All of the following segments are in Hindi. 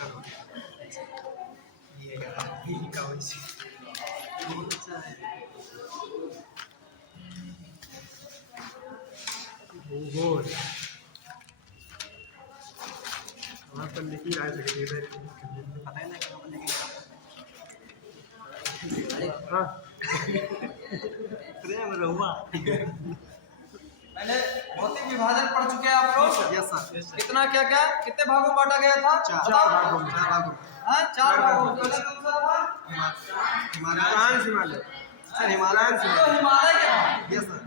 चलो ये का वैसे अच्छा है भूगोल वहाँ पर लिखी रहा है पता ही नहीं कहाँ पर लिखी हाँ प्रेम रहुआ पहले भौतिक विभाजन पढ़ चुके हैं आप लोग। यस सर कितना क्या क्या कितने भागों में बांटा गया था? चार भागों में हाँ, 4 भागों में। पहले कौन सा था? हिमालय सर हिमालयन तो हिमालय के भाग। यस सर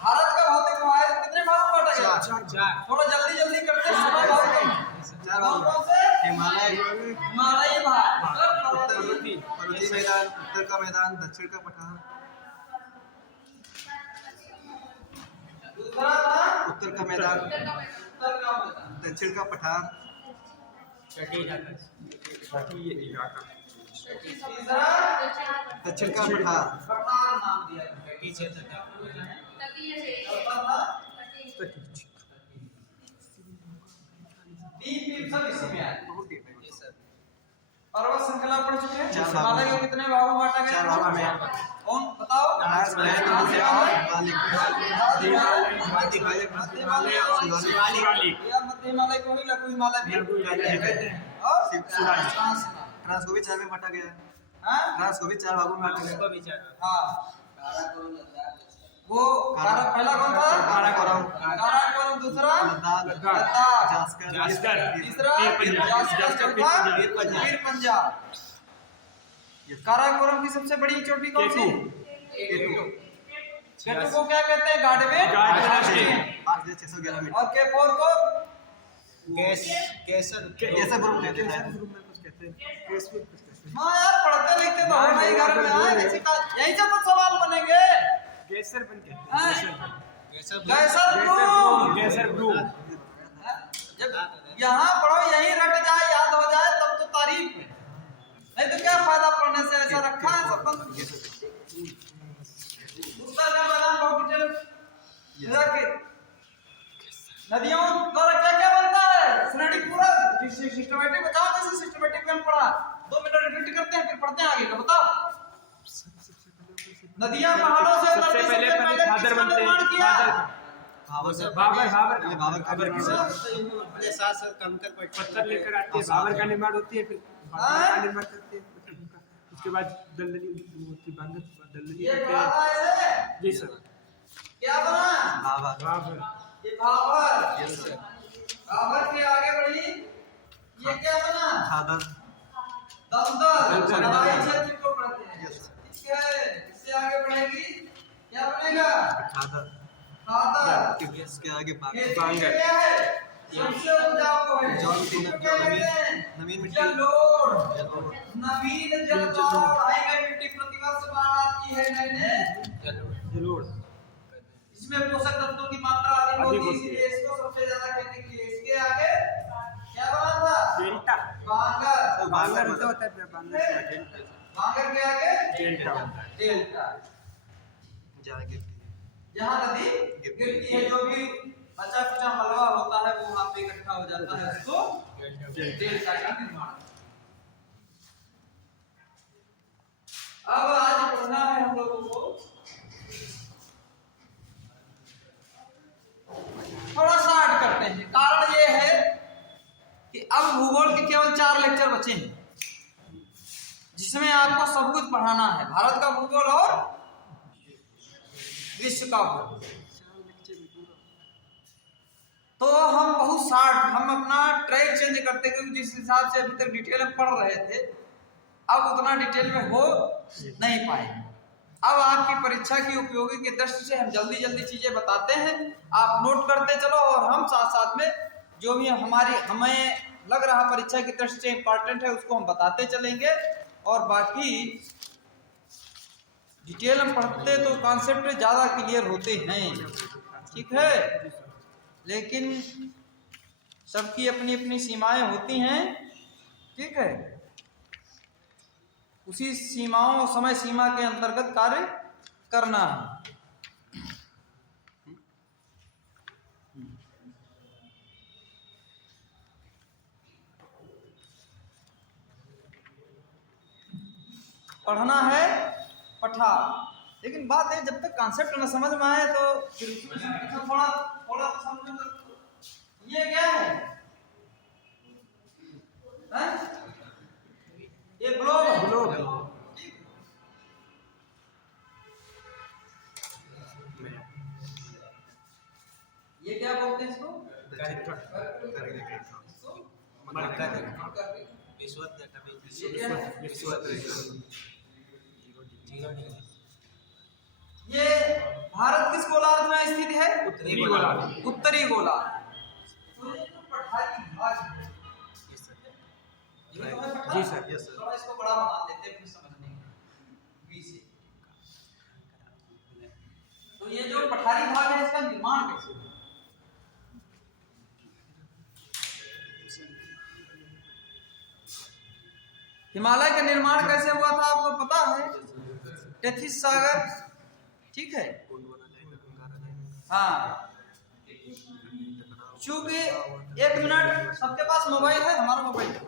भारत का भौतिक विभाजन कितने भागों में बांटा गया? चार थोड़ा जल्दी जल्दी करते हैं। चार कौन भाग कौन से? हिमालय हिमालयी भाग मतलब पर्वतीय मैदान उत्तर का मैदान दक्षिण का पठार दूसरा था उत्तर का मैदान उत्तर का मैदान, दक्षिण का पठार तीसरा दक्षिण का पठार पठार नाम दिया गया। चौथा था द्वीप, सब इसी में आए। पर्वत श्रृंखला पढ़ चुके हैं। चार हिमालय के कितने भागों में बांटा गया? चार भागों में। कौन बताओ? या मध्य हिमालय को ही लघु हिमालय भी कहते हैं। और फ्रांस को भी चार में बांटा गया हाँ? फ्रांस को भी चार भागों में बांटा गया हाँ। वो पहला कौन था? काराकोरम। दूसरा लद्दाख। तीसरा पीर पंजाब। काराकोरम की सबसे बड़ी चोटी कौन सी? केटू को क्या कहते हैं? गार्डवेन। 8,611 मीटर और के4 को कैसा ग्रुप कहते हैं हाँ यार, पढ़ते लिखते तो हो नहीं घर में। यही से तो सवाल बनेंगे। गैसर बन के गैसर ब्लू। जब यहाँ पढ़ो, यही रट जाए, याद हो जाए तब तो तारीफ है, नहीं तो क्या फायदा पढ़ने से? ऐसा रखा है सब बंद। उत्तर का मैदान बहुत डिटेल। नदियों द्वारा क्या क्या बनता है? श्रेणी पूरा सिस्टमैटिक बताओ। जैसे सिस्टमैटिक में हम पढ़ा, 2 मिनट रिपीट करते हैं, फिर पढ़ते हैं आगे का। बताओ। नदियां पहाड़ों से सबसे पहले भादर बनते हैं। भाबर अपने साथ साथ कंकर पत्थर लेकर आते हैं, भाबर का निर्माण होती है, फिर भाबर का निर्माण करते हैं। उसके बाद दलदली दलदली ये भाबर है। जी सर। क्या बना? भाबर ये भाबर। यस सर भाबर के आगे बढ़ी, ये क्या बना? खादर दलदल। लड़ाई क्षेत्र को पढ़ते हैं। यस सर ठीक है। इससे आगे बढ़ेगी, क्या बनेगा? खादर खादर। इसके आगे खेती क्या है? सबसे उपजाऊ है। नवीन मिट्टी जलोढ़। नवीन जलोढ़। आई गई मिट्टी प्रतिवर्ष बाढ़ आती है। नए जलोढ़। इसमें पोषक तत्वों की मात्रा अधिक होती है, इसलिए इसको सबसे ज्यादा खेती के लिए। इसके आगे क्या बना था? डेल्टा। बांगर। बांगर होता है बांगर। बांगर के आगे डेल्टा। डेल्टा। जहाँ नदी गिरती है, जो भी बचा कुचा मलबा होता है वो वहाँ पे इकट्ठा हो जाता है, उसको डेल्टा का निर्माण। अब आज पढ़ना है हम लोगों को थोड़ा सा हट करते हैं। कारण ये है कि अब भूगोल के केवल 4 लेक्चर बचे हैं, जिसमें आपको सब कुछ पढ़ाना है। भारत का भूगोल और विश्व का भूगोल। तो हम बहुत शार्ट, हम अपना ट्रैक चेंज करते, क्योंकि जिस हिसाब से अभी तक डिटेल में पढ़ रहे थे, अब उतना डिटेल में हो नहीं पाए। अब आपकी परीक्षा की उपयोगी की दृष्टि से हम जल्दी जल्दी चीजें बताते हैं, आप नोट करते चलो, और हम साथ साथ में जो भी हमें लग रहा परीक्षा की दृष्टि से इम्पोर्टेंट है उसको हम बताते चलेंगे। और बाकी डिटेल में पढ़ते तो कॉन्सेप्ट ज्यादा क्लियर होते हैं, ठीक है, लेकिन सबकी अपनी अपनी सीमाएं होती हैं, ठीक है। उसी सीमाओं समय सीमा के अंतर्गत कार्य करना है। पढ़ना है पठा। लेकिन बात है जब तक कॉन्सेप्ट न समझ में आए तो फिर थोड़ा थोड़ा समझो तो ये क्या है? हैं? ये ग्लोब है। ग्लोब ये क्या बोलते हैं इसको? ये भारत किस गोलार्ध में स्थित है? उत्तरी गोलार्ध। उत्तरी गोलार्ध। तो ये जो पठारी भाग है, ये तो है पठार? जी सर। Yes sir. थोड़ा इसको बड़ा बना देते हैं फिर समझने में वी से। तो ये जो पठारी भाग है इसका निर्माण कैसे हुआ? हिमालय का निर्माण कैसे हुआ था आपको पता है? टेथिस सागर, ठीक है। हाँ, चूंकि 1 मिनट, सबके पास मोबाइल है? हमारा मोबाइल है।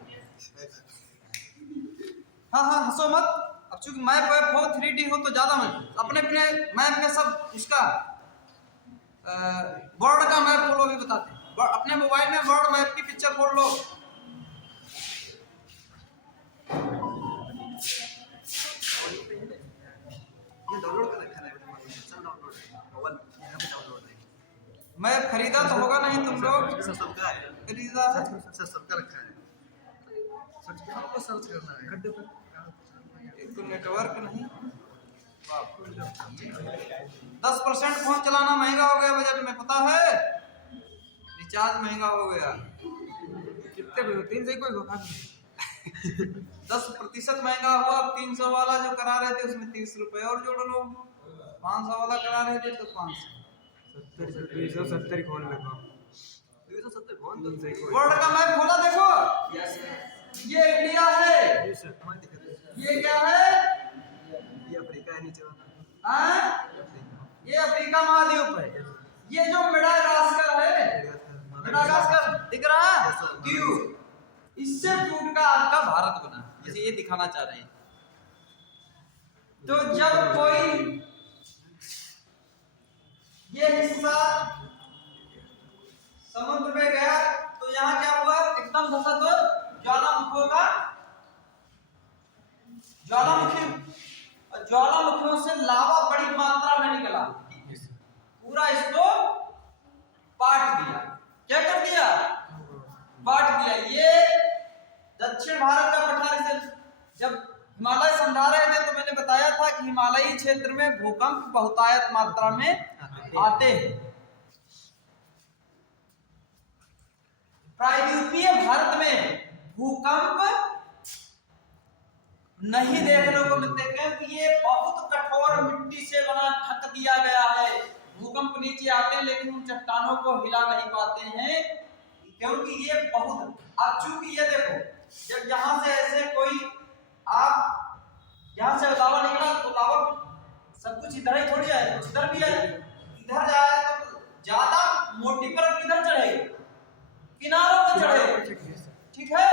हाँ हाँ, हंसो मत। अब चूंकि मैप वैप हो 3D हो तो ज्यादा मत, अपने अपने मैप में सब इसका वर्ल्ड का मैप खोलो, भी बताते हैं। अपने मोबाइल में वर्ल्ड मैप की पिक्चर खोल लो। ये डाउनलोड कर रखा है, सर डाउनलोड है, मोबाइल यहाँ पे डाउनलोड है। मैप खरीदा तो होगा नहीं तुम लोग? सर सबका है, खरीदा है? सर सबका रखा है। सर्च आपको सर्च करना है। गड्ढे पर एक तो नेटवर्क नहीं। 10% फोन चलाना महंगा हो गया बजट में, पता है? रिचार्ज महंगा हो गया। कितने पे 3 से कोई धोखा नहीं। 10% महंगा हुआ। अब 300 वाला जो करा रहे थे उसमें 30 रुपए और जोड़ लो। 500 वाला करा रहे थे तो 500। 270 खोलने लगा। 270 कौन तो सही वर्ल्ड का मैप खोला देखो। ये इंडिया है। जी सर। हमारी दिक्कत है। ये क्या है? ये अफ्रीका है नीचे वाला। हाँ? ये अफ्रीका महाद्वीप है। ये जो मेडागास्कर है, मेडागास्कर दिख रहा है? द्वीप, इससे टूट का आपका भारत बना, जैसे ये दिखाना चाह रहे हैं। तो जब कोई ये हिस्सा समुद्र में गया तो यहाँ क्या हुआ? एकदम धसा तो ज्वालामुखियों का ज्वालामुखियों से लावा बड़ी मात्रा में निकला, पूरा इसको पाट दिया। क्या कर दिया? पाट दिया। ये दक्षिण भारत का पठार से जब हिमालय समझा रहे थे तो मैंने बताया था कि हिमालयी क्षेत्र में भूकंप बहुतायत मात्रा में आते हैं। प्रायद्वीपीय भारत में भूकंप नहीं देखने को मिलते क्योंकि ये बहुत कठोर मिट्टी से बना ढक दिया गया है। भूकंप नीचे आते हैं लेकिन उन चट्टानों को हिला नहीं पाते हैं क्योंकि ये बहुत। अब चूंकि ये देखो, जब यहाँ से ऐसे कोई आप यहाँ से लावा निकला तो लावा सब कुछ इधर ही थोड़ी आए, कुछ इधर भी आए। इधर जाए तो ज्यादा मोटी परत किधर चढ़ेगी? किनारों पे चढ़ेगी, ठीक है?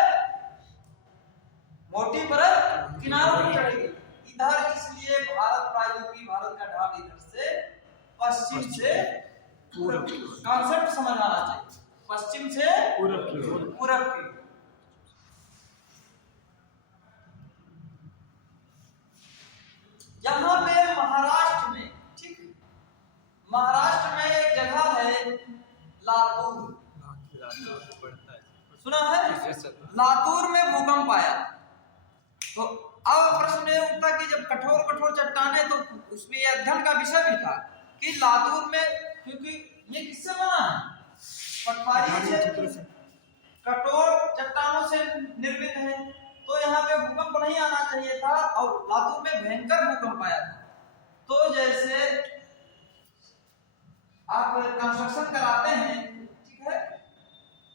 मोटी परत किनारों पे चढ़ेगी इधर। इसलिए भारत प्रायद्वीपीय भारत का ढाल इधर से पश्चिम से पूरब। कॉन्सेप्ट समझ आना चाहिए। पश्चिम से पूरब की। पूरब की। यहाँ पे महाराष्ट्र में, ठीक, महाराष्ट्र में एक जगह है लातूर, सुना है? लातूर में भूकंप आया। तो अब प्रश्न ये उठता कि जब कठोर कठोर चट्टाने, तो उसमें यह अध्ययन का विषय भी था कि लातूर में, क्योंकि ये किससे बना है? पठारी क्षेत्र से, कठोर चट्टानों से निर्मित है, तो यहाँ पे भूकंप नहीं आना चाहिए था और लातूर में भयंकर भूकंप आया था। तो जैसे आप कंस्ट्रक्शन कराते हैं, ठीक है,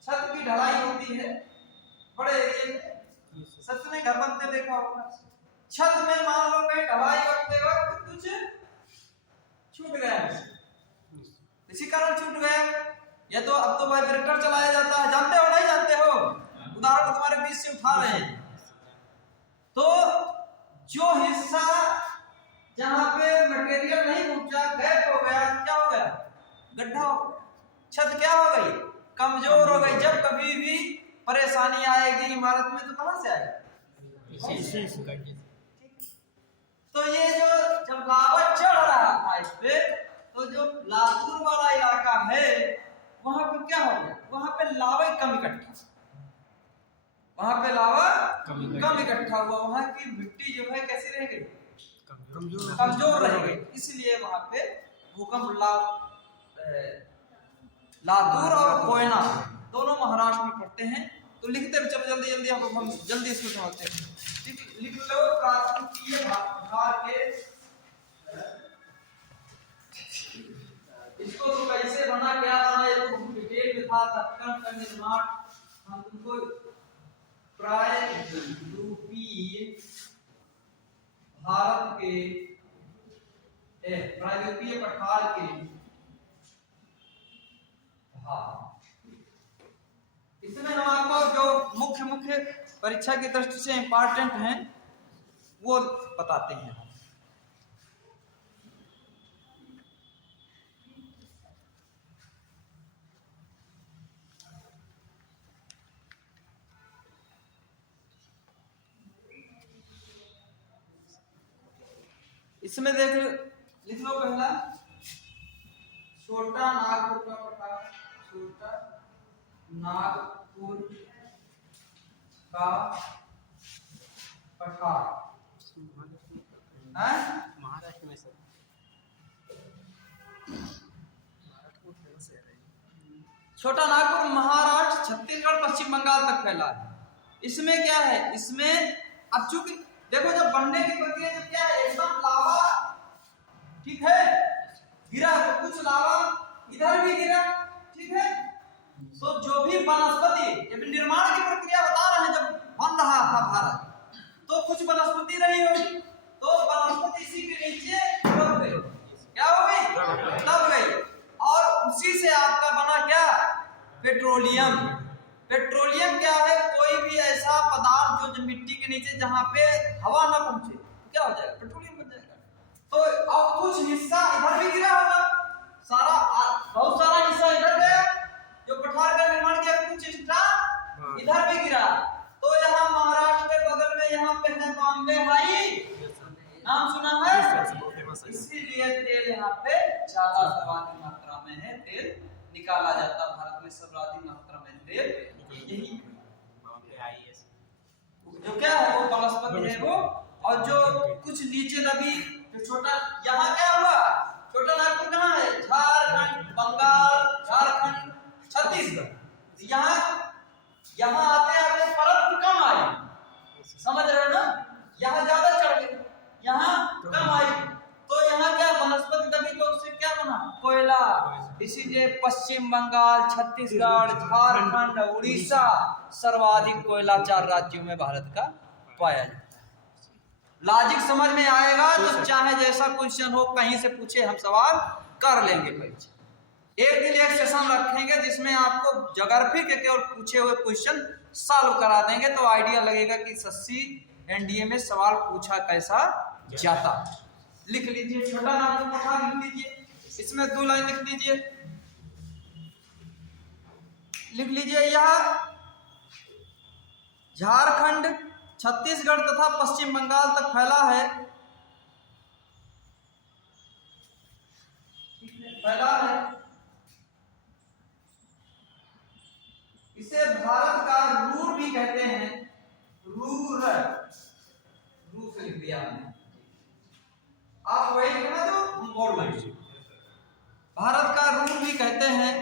छत की ढलाई होती है बड़े एरिया में, सच में घर बनते देखा होगा। छत में मान लो कहीं ढलाई करते वक्त कुछ छूट गया, इसी कारण छूट गया। या तो अब तो वाइब्रेटर चलाया जाता है, जानते हो नहीं जानते हो? उदाहरण तुम्हारे बीच से उठा रहे हैं। तो जो हिस्सा जहां पे मटेरियल नहीं पहुंचा, गैप हो गया, क्या हो गया, गड्ढा हो गया, छत क्या हो गई, कमजोर हो गई। जब कभी भी परेशानी आएगी इमारत में तो कहां से आएगी? तो ये जो जब लावा चढ़ रहा था इस पे, तो जो लातूर वाला इलाका है वहां पे क्या हो गया, वहां पे लावा कम इकट्ठा, वहां पे लावा कम इकट्ठा हुआ, वहां की मिट्टी जो है कैसी रह गई, कमजोर रह गई। इसलिए वहां पे भूकंप लातूर और कोयना दोनों महाराष्ट्र में पड़ते हैं। तो लिखते चलो जल्दी जल्दी हम जल्दी इसको समझते हैं। ठीक, लिख लो प्राकृतिक भार के, इसको तो कैसे बना क्या बना ये तो डिटेल में था। तत्कण का निर्माण हम तुमको प्रायद्वीपीय भारत के प्रायद्वीपीय पठार के इसमें हम आपको जो मुख्य परीक्षा की दृष्टि से इंपॉर्टेंट हैं वो बताते हैं। इसमें लिख लो पहला छोटा नागपुर का पठार, छोटा नागपुर का पठार महाराष्ट्र में सर, छोटा नागपुर महाराष्ट्र, छत्तीसगढ़, पश्चिम बंगाल तक फैला है। इसमें क्या है, इसमें अब चूंकि देखो जब बनने की प्रक्रिया जब क्या है, एकदम लावा ठीक है गिरा, तो कुछ लावा इधर भी गिरा, ठीक है। तो जो भी वनस्पति, जब निर्माण की प्रक्रिया बता रहे हैं, जब बन रहा था भारत तो कुछ वनस्पति रही होगी, तो वनस्पति इसी के नीचे दब गई, क्या हो गई, दब गई, और उसी से आपका बना क्या, पेट्रोलियम। पेट्रोलियम क्या है, कोई भी ऐसा पदार्थ जो मिट्टी के नीचे जहां पे हवा ना पहुंचे क्या हो जाएगा, पेट्रोलियम बन जाएगा। तो अब कुछ हिस्सा इधर भी गिरा होगा, सारा बहुत सारा हिस्सा इधर गया, जो पठार का निर्माण किया, कुछ हिस्सा इधर भी गिरा। तो यहाँ महाराष्ट्र के बगल में यहाँ पे है बॉम्बे हाई, नाम सुना है, इसीलिए तेल यहाँ पे ज्यादा सर्वाधिक मात्रा में है, तेल निकाला जाता है भारत में सर्वाधिक मात्रा में तेल यही जो क्या है वो वनस्पति है वो। और जो कुछ नीचे दबी जो छोटा, यहाँ क्या हुआ, छोटा नागपुर कहाँ है, झारखंड, बंगाल, झारखंड, छत्तीसगढ़, यहाँ आते आते परत कम आई, समझ रहे हो ना, यहाँ ज्यादा चढ़ गई, यहाँ कम आई, तो यहाँ क्या वनस्पति दबी, तो उससे क्या बना, कोयला। इसीलिए पश्चिम बंगाल, छत्तीसगढ़, झारखंड, उड़ीसा सर्वाधिक कोयला 4 राज्यों में भारत का पाया जाता है। लॉजिक समझ में आएगा तो चाहे जैसा क्वेश्चन हो कहीं से पूछे हम सवाल कर लेंगे। परीक्षा एक दिन एक सेशन रखेंगे जिसमें आपको ज्योग्राफी के केवल पूछे हुए क्वेश्चन सॉल्व करा देंगे, तो आइडिया लगेगा कि एसएससी एनडीए में सवाल पूछा कैसा जाता। लिख लीजिए, छोटा नागपुर पठार लिख लीजिए, इसमें 2 लाइन लिख लीजिए, लिख लीजिए यह झारखंड, छत्तीसगढ़ तथा पश्चिम बंगाल तक फैला है, इसे भारत का रूर भी कहते हैं, रूर से लिख दिया हमने, आप वही लिखना तो हम बोल रहे, भारत का रूर भी कहते हैं।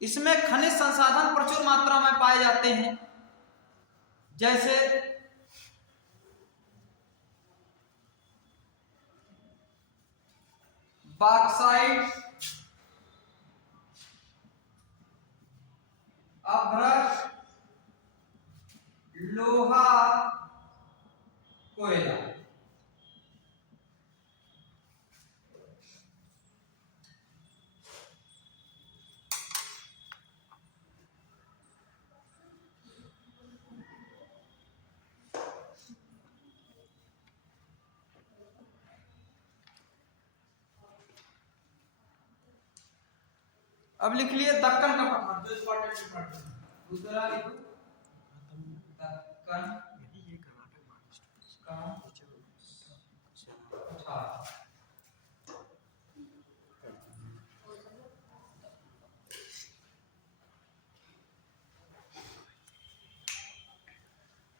इसमें खनिज संसाधन प्रचुर मात्रा में पाए जाते हैं, जैसे बॉक्साइट, अभ्रक, लोहा, कोयला। अब लिख लिए दक्कन का पठार, जो इंपॉर्टेंट पार्ट है। दूसरा लिखो दक्कन ये कर्नाटक महाराष्ट्र का पठार।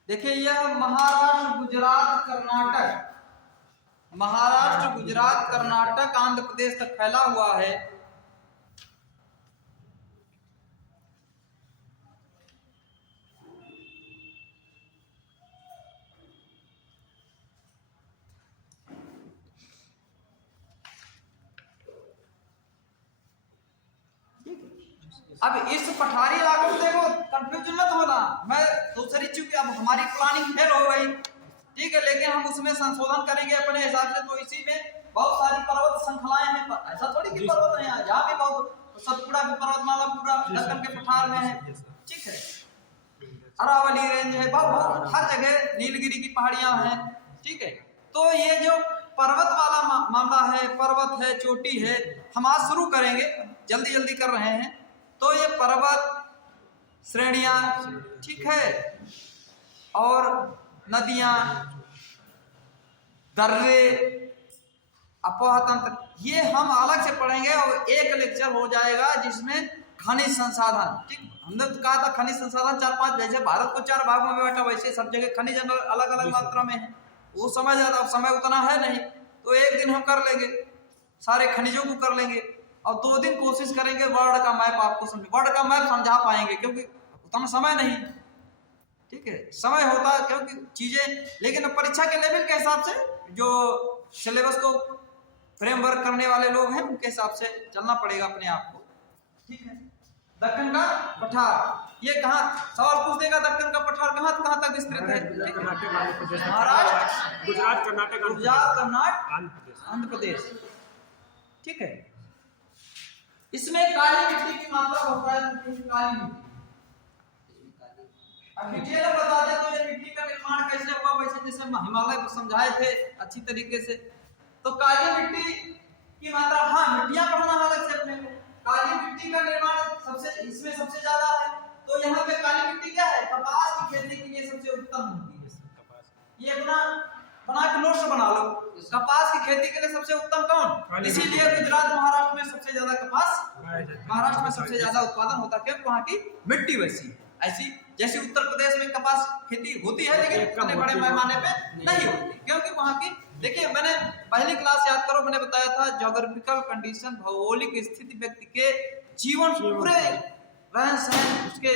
देखिए यह महाराष्ट्र, गुजरात, कर्नाटक, महाराष्ट्र, गुजरात, कर्नाटक, आंध्र प्रदेश तक फैला हुआ है। अब इस पठारी इलाकों में देखो कंफ्यूजन मत होना, मैं दूसरी चूंकि अब हमारी प्लानिंग फेल हो गई, ठीक है, लेकिन हम उसमें संशोधन करेंगे अपने हिसाब से। तो इसी में बहुत सारी पर्वत श्रृंखलाएं हैं, ऐसा थोड़ी कि पर्वत है यहाँ भी बहुत, सतपुड़ा की पर्वतमाला पूरा दक्कन के पठार में है, ठीक है, अरावली रेंज है, बहुत हर जगह नीलगिरी की पहाड़ियां हैं, ठीक है। तो ये जो पर्वत वाला मामला है, पर्वत है, चोटी है, हम आज शुरू करेंगे, जल्दी जल्दी कर रहे हैं। तो ये पर्वत श्रेणियां, ठीक है, और नदियां, दर्रे, अपोह तंत्र, ये हम अलग से पढ़ेंगे और एक लेक्चर हो जाएगा जिसमें खनिज संसाधन, ठीक। हमने तो कहा था खनिज संसाधन 4-5, जैसे भारत को 4 भागों में बांटा वैसे सब जगह खनिज अलग अलग मात्रा में है। वो समय ज्यादा, अब समय उतना है नहीं, तो एक दिन हम कर लेंगे, सारे खनिजों को कर लेंगे, और 2 दिन कोशिश करेंगे वर्ल्ड का मैप आपको समझ, वर्ल्ड का मैप समझा पाएंगे, क्योंकि उतना समय नहीं, ठीक है, समय होता है क्योंकि चीजें, लेकिन परीक्षा के लेवल के हिसाब से जो सिलेबस को फ्रेमवर्क करने वाले लोग हैं उनके हिसाब से चलना पड़ेगा अपने आप को, ठीक है। दक्कन का पठार, ये कहाँ सवाल पूछ देगा, दक्कन का पठार कहाँ तक विस्तृत है? महाराष्ट्र, गुजरात, कर्नाटक, गुजरात, कर्नाटक, आंध्र प्रदेश, ठीक है। इसमें काली मिट्टी की मात्रा होता है, काली मिट्टी। अब डिटेल में बता दे तो ये मिट्टी का निर्माण कैसे हुआ, वैसे जैसे हिमालय को समझाए थे अच्छी तरीके से। तो काली मिट्टी की मात्रा, हाँ मिट्टियां पढ़ना अलग से अपने को। काली मिट्टी का निर्माण इसमें सबसे ज्यादा है। तो यहाँ पे काली मिट्टी क्या है, कपास की खेती के लिए सबसे उत्तम होती है। ये अपना बना के नोट्स बना लो, कपास की खेती के लिए सबसे उत्तम कौन, इसीलिए गुजरात, महाराष्ट्र में सबसे ज्यादा कपास, महाराष्ट्र में सबसे ज्यादा उत्पादन होता है, क्योंकि वहाँ की मिट्टी वैसी है। ऐसी जैसे उत्तर प्रदेश में कपास खेती होती है लेकिन इतने बड़े पैमाने पे नहीं होती, क्योंकि वहाँ की, देखिए मैंने पहली क्लास याद करो, मैंने बताया था ज्योग्राफिकल कंडीशन, भौगोलिक स्थिति व्यक्ति के जीवन पूरे रहन सहन उसके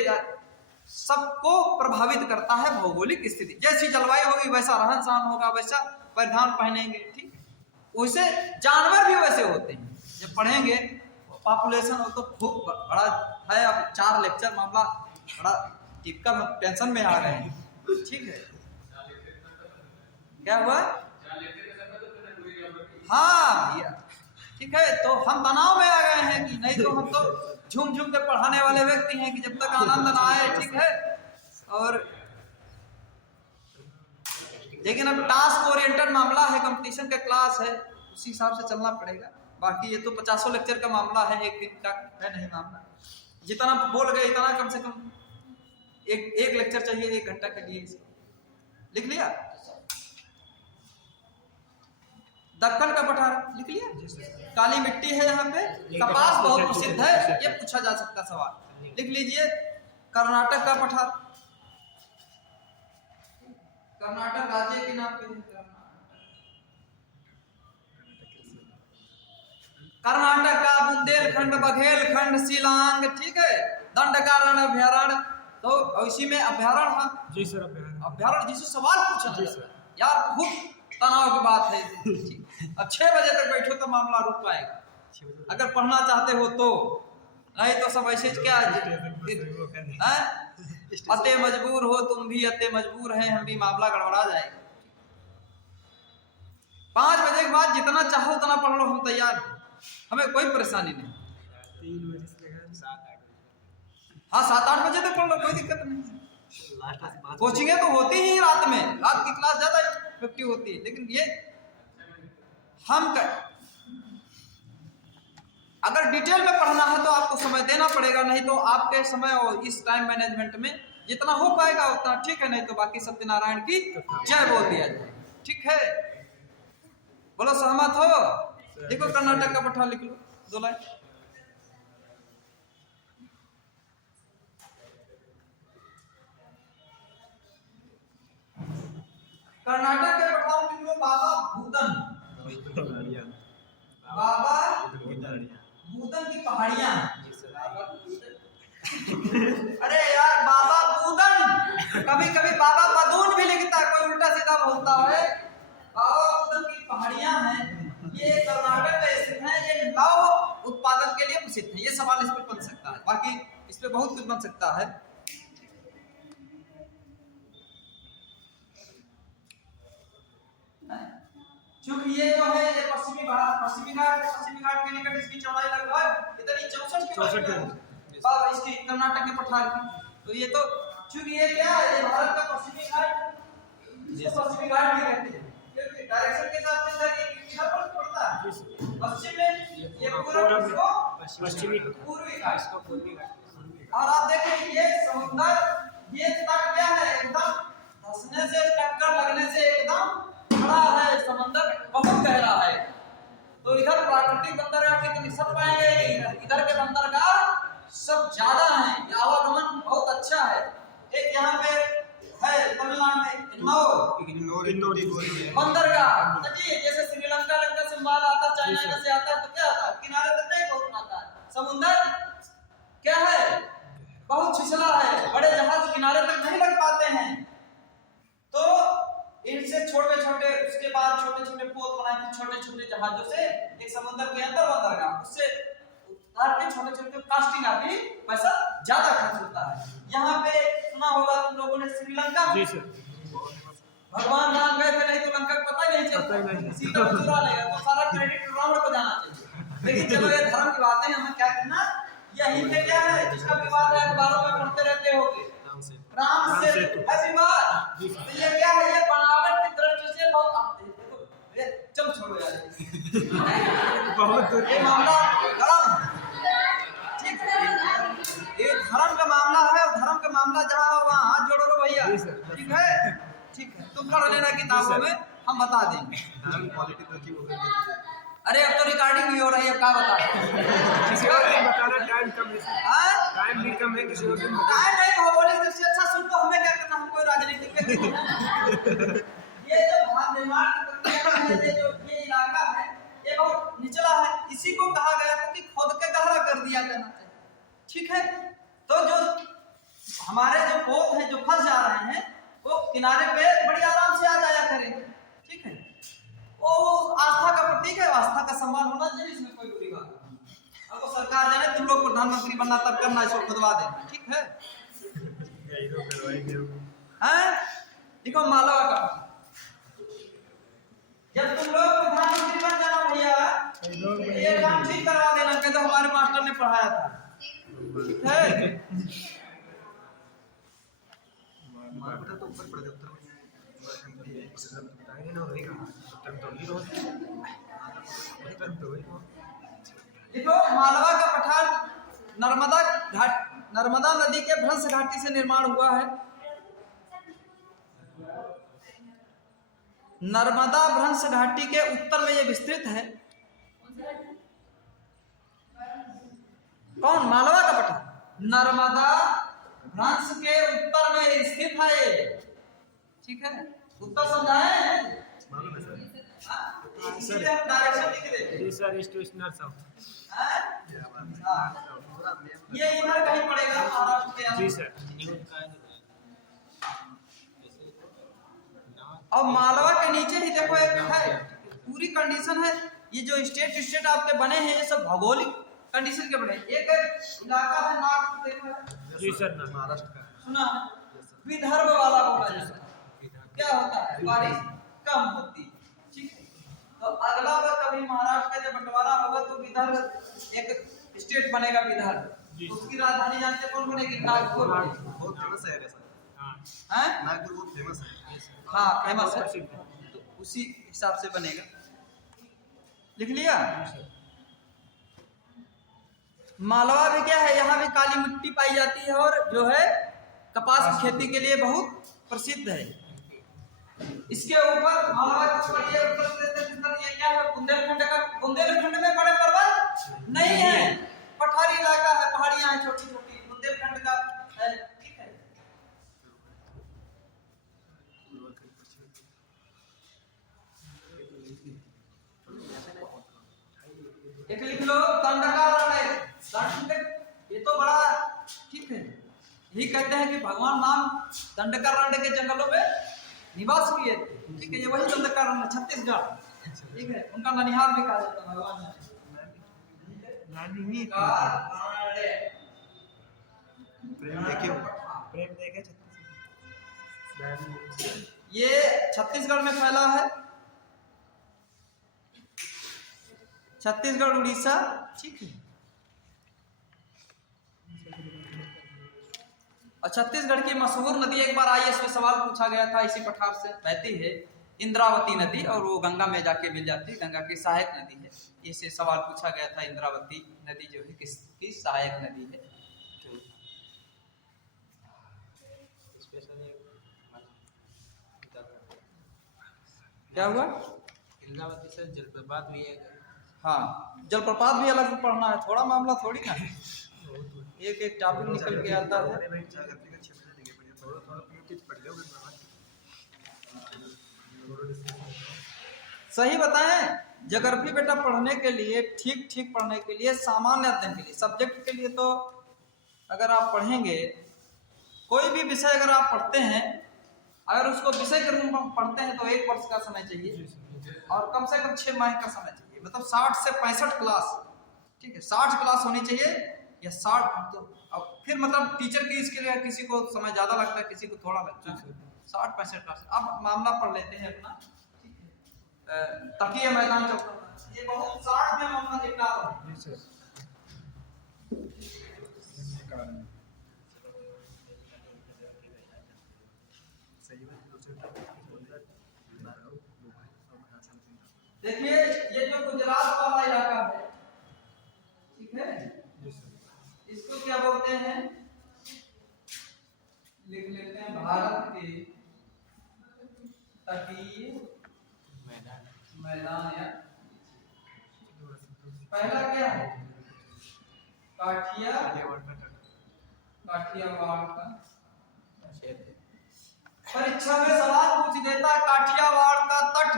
सबको प्रभावित करता है। भौगोलिक स्थिति जैसी जलवायु होगी वैसा रहन सहन होगा, वैसा परिधान पहनेंगे, ठीक। वैसे जानवर भी वैसे होते हैं, जब पढ़ेंगे पॉपुलेशन हो तो खूब बड़ा है। अब 4 लेक्चर मामला बड़ा टिपिकल, टेंशन में आ गए हैं, ठीक है। क्या हुआ, हाँ भैया, ठीक है। तो हम तनाव में आ गए हैं कि नहीं, तो हम तो झूम झूम के पढ़ाने वाले व्यक्ति हैं कि जब तक आनंद ना आए, ठीक है। और लेकिन अब टास्क ओरिएंटेड मामला है, कंपटीशन का क्लास है, उसी हिसाब से चलना पड़ेगा। बाकी ये तो 50 लेक्चर का मामला है, एक दिन का है नहीं मामला। जितना बोल गए इतना कम से कम एक लेक्चर चाहिए 1 घंटा के लिए। लिख लिया, दक्कन का पठार लिख लिया, काली मिट्टी है यहाँ पे, कपास बहुत प्रसिद्ध है, ये पूछा जा सकता सवाल, लिख लीजिए। कर्नाटक का पठार, कर्नाटक राज्य के नाम पे, कर्नाटक का बुंदेलखंड, बघेलखंड, शिलांग, ठीक है, दंडकारण्य अभ्यारण्य। तो इसी में अभ्यारण्य है जी सर, अभ्यारण्य जिसे सवाल पूछा जी सर, यार बहुत तनाव की बात है। अब 6 बजे तक बैठो तो मामला रुक पाएगा, अगर पढ़ना चाहते हो तो, नहीं तो सब ऐसे क्या अते मजबूर हो, तुम भी अते मजबूर है, हम भी, मामला गड़बड़ा जाएगा। 5 बजे के बाद जितना चाहो उतना पढ़ लो, हम तैयार हैं, हमें कोई परेशानी नहीं। 3 बजे से लेकर 7-8 हाँ 7-8 बजे तक पढ़ लो, कोई दिक्कत नहीं। कोचिंगें तो होती ही रात में, रात की क्लास ज्यादा इफेक्टिव होती है, लेकिन ये हम अगर डिटेल में पढ़ना है तो आपको समय देना पड़ेगा, नहीं तो आपके समय और इस टाइम मैनेजमेंट में जितना हो पाएगा उतना ठीक है, नहीं तो बाकी सत्यनारायण की जय बोल दिया जाए। ठीक है, बोलो सहमत हो? देखो कर्नाटक का पट्टा लिख लो 2 लाइन। कर्नाटक के पट्टा लिख लो बाबा भूतन। बाबा भूतन की पहाड़ियां। अरे यार बाबा बूदन, कभी कभी बाबा बदून भी लिखता है, कोई उल्टा सीधा बोलता है। बाबा बूदन की पहाड़ियां हैं, ये कर्नाटक में स्थित है, ये लौह उत्पादन के लिए प्रसिद्ध है। ये सवाल इस पर बन सकता है, बाकी इस पे बहुत कुछ बन सकता है। क्योंकि ये जो है ये पश्चिमी घाट के निकट इसकी चौड़ाई लगभग इतनी 64 किलोमीटर। बाबा इसकी कर्नाटक के पठार की, तो ये तो चूंकि ये क्या है, ये भारत का पश्चिमी घाट, इसको पश्चिमी घाट भी कहते हैं, क्योंकि डायरेक्शन के साथ में सर ये किधर पर पड़ता है, पश्चिम में, ये पूर्व को पश्चिमी पूर्वी घाट, इसको पूर्वी घाट। और आप देखें ये समुद्र, ये तट क्या है, एकदम धंसने से, टक्कर लगने से एकदम खड़ा है, समंदर बहुत गहरा है। तो इधर प्राकृतिक बंदरगाह की तो निश्चित पाएंगे, इधर के बंदरगाह सब ज्यादा है, आवागमन बहुत अच्छा है। एक यहाँ पे है तमिलनाडु में इन्नौर बंदरगाह, जैसे श्रीलंका से माल आता है, चाइना से आता है, तो क्या आता है, किनारे तक नहीं पहुंच पाता है। समुद्र क्या है, बहुत छिछला है, बड़े जहाज किनारे तक नहीं लग पाते हैं। तो इनसे छोटे छोटे, उसके बाद छोटे छोटे पोत बनाए थे, छोटे छोटे जहाजों से एक समुद्र के अंदर बंदरगाह, उससे उतार के छोटे छोटे कास्टिंग आती, पैसा ज्यादा खर्च होता है। यहाँ पे सुना होगा तुम लोगों ने श्रीलंका, जी सर, भगवान राम गए थे, नहीं तो लंका को पता ही नहीं चलता, सीता को चुरा लेगा, तो सारा क्रेडिट रावण को जाना चाहिए। लेकिन चलो ये धर्म की बात है, हमें क्या करना, यही पे क्या है जिसका विवाद है, अखबारों में पढ़ते रहते होगे, राम से विवाद। तो ये क्या है, ये बनावट की दृष्टि से बहुत, चल छोड़ो यार बहुत दूर ये मामला गरम है। ठीक है, ये धर्म का मामला है, और धर्म का मामला जहाँ हो वहाँ हाथ जोड़ो लो भैया। ठीक है, ठीक है, तुम पढ़ लेना किताबों में, हम बता देंगे। अरे अब तो रिकॉर्डिंग भी हो रही है, अब क्या बता किसी और दिन बताना, टाइम कम है, टाइम भी कम है, किसी और दिन टाइम नहीं, भौगोलिक दृष्टि अच्छा सुन, तो हमें क्या करना, हम कोई राजनीति पे ये जो भारत निर्माण की प्रक्रिया है, ये जो ये इलाका है, ये बहुत निचला है, इसी को कहा गया था कि खुद के गहरा कर दिया जाना चाहिए। ठीक है, तो जो हमारे जो पोत हैं जो फंस जा रहे हैं, वो किनारे पे बड़ी आराम से आ जाया करें। ठीक है, वो आस्था का प्रतीक है, आस्था का सम्मान होना चाहिए, इसमें कोई बुरी बात नहीं। अब तो सरकार जाने, तुम लोग प्रधानमंत्री बनना तब करना, इसको खुदवा देना। ठीक है, देखो मालवा का, जब तुम लोग प्रधानमंत्री बन जाना भैया, ये काम ठीक करवा देना, कहते हमारे मास्टर ने पढ़ाया था। ठीक है, तो ऊपर पड़ जाता है, देखो मालवा का पठार नर्मदा नदी के भ्रंश घाटी से निर्माण हुआ है। नर्मदा भ्रंश घाटी के उत्तर में यह विस्तृत है। कौन, मालवा का पठार नर्मदा भ्रंश के उत्तर में स्थित है। ठीक है, उत्तर समझाए, इसलिए हम डायरेक्शन लिख देते हैं। Sir, east west north south, ये इधर कहीं पड़ेगा महाराष्ट्र के अंदर। जी सर। और मालवा के नीचे ही देखो एक है, पूरी कंडीशन है। ये जो स्टेट आपके बने हैं, ये सब भौगोलिक कंडीशन के बने। एक इलाका है नागपुर, देखो जी सर, महाराष्ट्र का सुना, विदर्भ वाला बोला जाता है। क्या होता है, बारिश कम होती है। ठीक है, तो अगला बार कभी महाराष्ट्र का जब बंटवारा होगा तो विदर्भ एक स्टेट बनेगा, विदर्भ। उसकी राजधानी जानते कौन बनेगी, नागपुर। बहुत फेमस है सर, हैं, नागपुर बहुत फेमस है। हाँ फेमस है, तो उसी हिसाब से बनेगा। लिख लिया। मालवा भी क्या है, यहाँ भी काली मिट्टी पाई जाती है और जो है कपास की खेती के लिए बहुत प्रसिद्ध है। इसके ऊपर मालवा के ऊपर ये उत्तर प्रदेश ये क्या है, बुंदेलखंड का, बुंदेलखंड में बड़े पर्वत नहीं है, पठारी इलाका है, पहाड़ियां हैं छोटी छोटी, बुंदेलखंड का है, ठीक है। एक लिख लो दंडकारण्य, ये तो बड़ा ठीक है। यही कहते हैं कि भगवान राम दंडकारण्य के जंगलों में निवास किए थे, ठीक है। ये वही दंडकारण्य छत्तीसगढ़, ठीक है। उनका ननिहाल भी कहा जाता है भगवान प्रेम देखे ये छत्तीसगढ़ में फैला है, छत्तीसगढ़ उड़ीसा, ठीक है। और छत्तीसगढ़ की मशहूर नदी, एक बार आईएएस में सवाल पूछा गया था इसी पठार से बहती है, इंद्रावती नदी, और वो गंगा में जाके मिल जाती है, गंगा की सहायक नदी है। इससे सवाल पूछा गया था, इंद्रावती नदी जो है किसकी सहायक नदी है। क्या हुआ? इंद्रावती से जलप्रपात भी है। हाँ, जलप्रपात भी अलग पढ़ना है, थोड़ा मामला थोड़ी ना है, एक एक टॉपिक निकल के आता है। सही बताएं, ज्योग्राफी बेटा पढ़ने के लिए, ठीक ठीक पढ़ने के लिए, सामान्य अध्ययन के लिए, सब्जेक्ट के लिए तो अगर आप पढ़ेंगे, कोई भी विषय अगर आप पढ़ते हैं, अगर उसको विषय के रूप में पढ़ते हैं तो 1 वर्ष का समय चाहिए और कम से कम 6 माह का समय चाहिए, मतलब 60 से 65 क्लास, ठीक है। 60 क्लास होनी चाहिए या 60, तो अब फिर मतलब टीचर की इसके लिए किसी को समय ज्यादा लगता है, किसी को थोड़ा लगता है, 60-65 क्लास। अब मामला पढ़ लेते हैं अपना, ठीक है। तकिया मैदान चौका, ये बहुत 60 में मामला निपटा रहा है। देखिए ये जो गुजरात वाला इलाका है, ठीक है, इसको क्या बोलते हैं, लिख लेते हैं भारत के तटीय मैदान या पहला क्या है, काठियावाड़ का क्षेत्र। परीक्षा में सवाल पूछ देता, काठियावाड़ का तट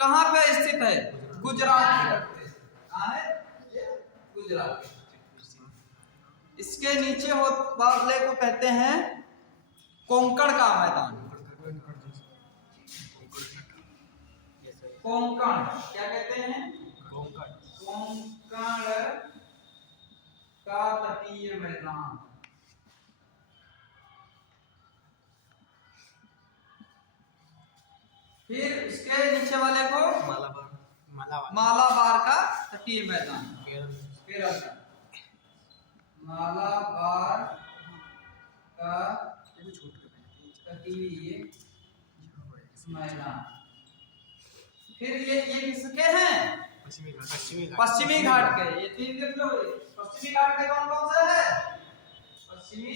कहाँ पे स्थित है? गुजरात में। कहाँ है? गुजरात। इसके नीचे वाले को कहते हैं कोंकण का मैदान। कोंकण क्या कहते हैं? कोंकण का तटीय मैदान। फिर इसके नीचे वाले को मालाबार का तटीय मैदान, केरल का मालाबार का तटीय मैदान। फिर ये किसके हैं? पश्चिमी घाट के। ये 3 देख लो, पश्चिमी घाट के कौन कौन से है? पश्चिमी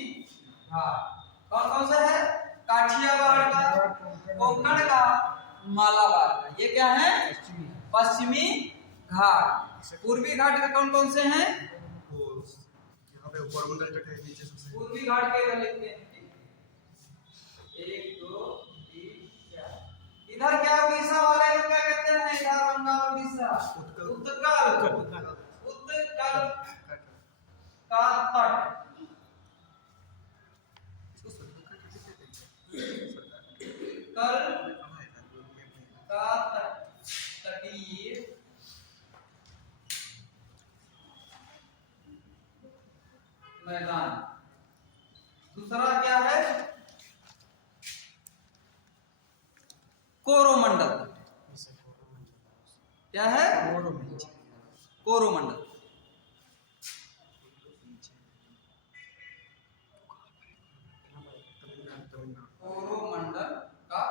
घाट कौन कौन से है? काठियावाड़ का, कोंकण का, मालाबार का। ये क्या है? पश्चिमी घाट। पूर्वी घाट के कौन कौन से हैं? पूर्वी घाट के इधर लिखते हैं, 1 2 3 4। इधर क्या उड़ीसा वाले को क्या कहते हैं? इधर बंगाल उड़ीसा, उत्कल का तट, कल का तटीय मैदान। दूसरा क्या है? कोरोमंडल। क्या है? कोरोमंडल। कोरोमंडल का।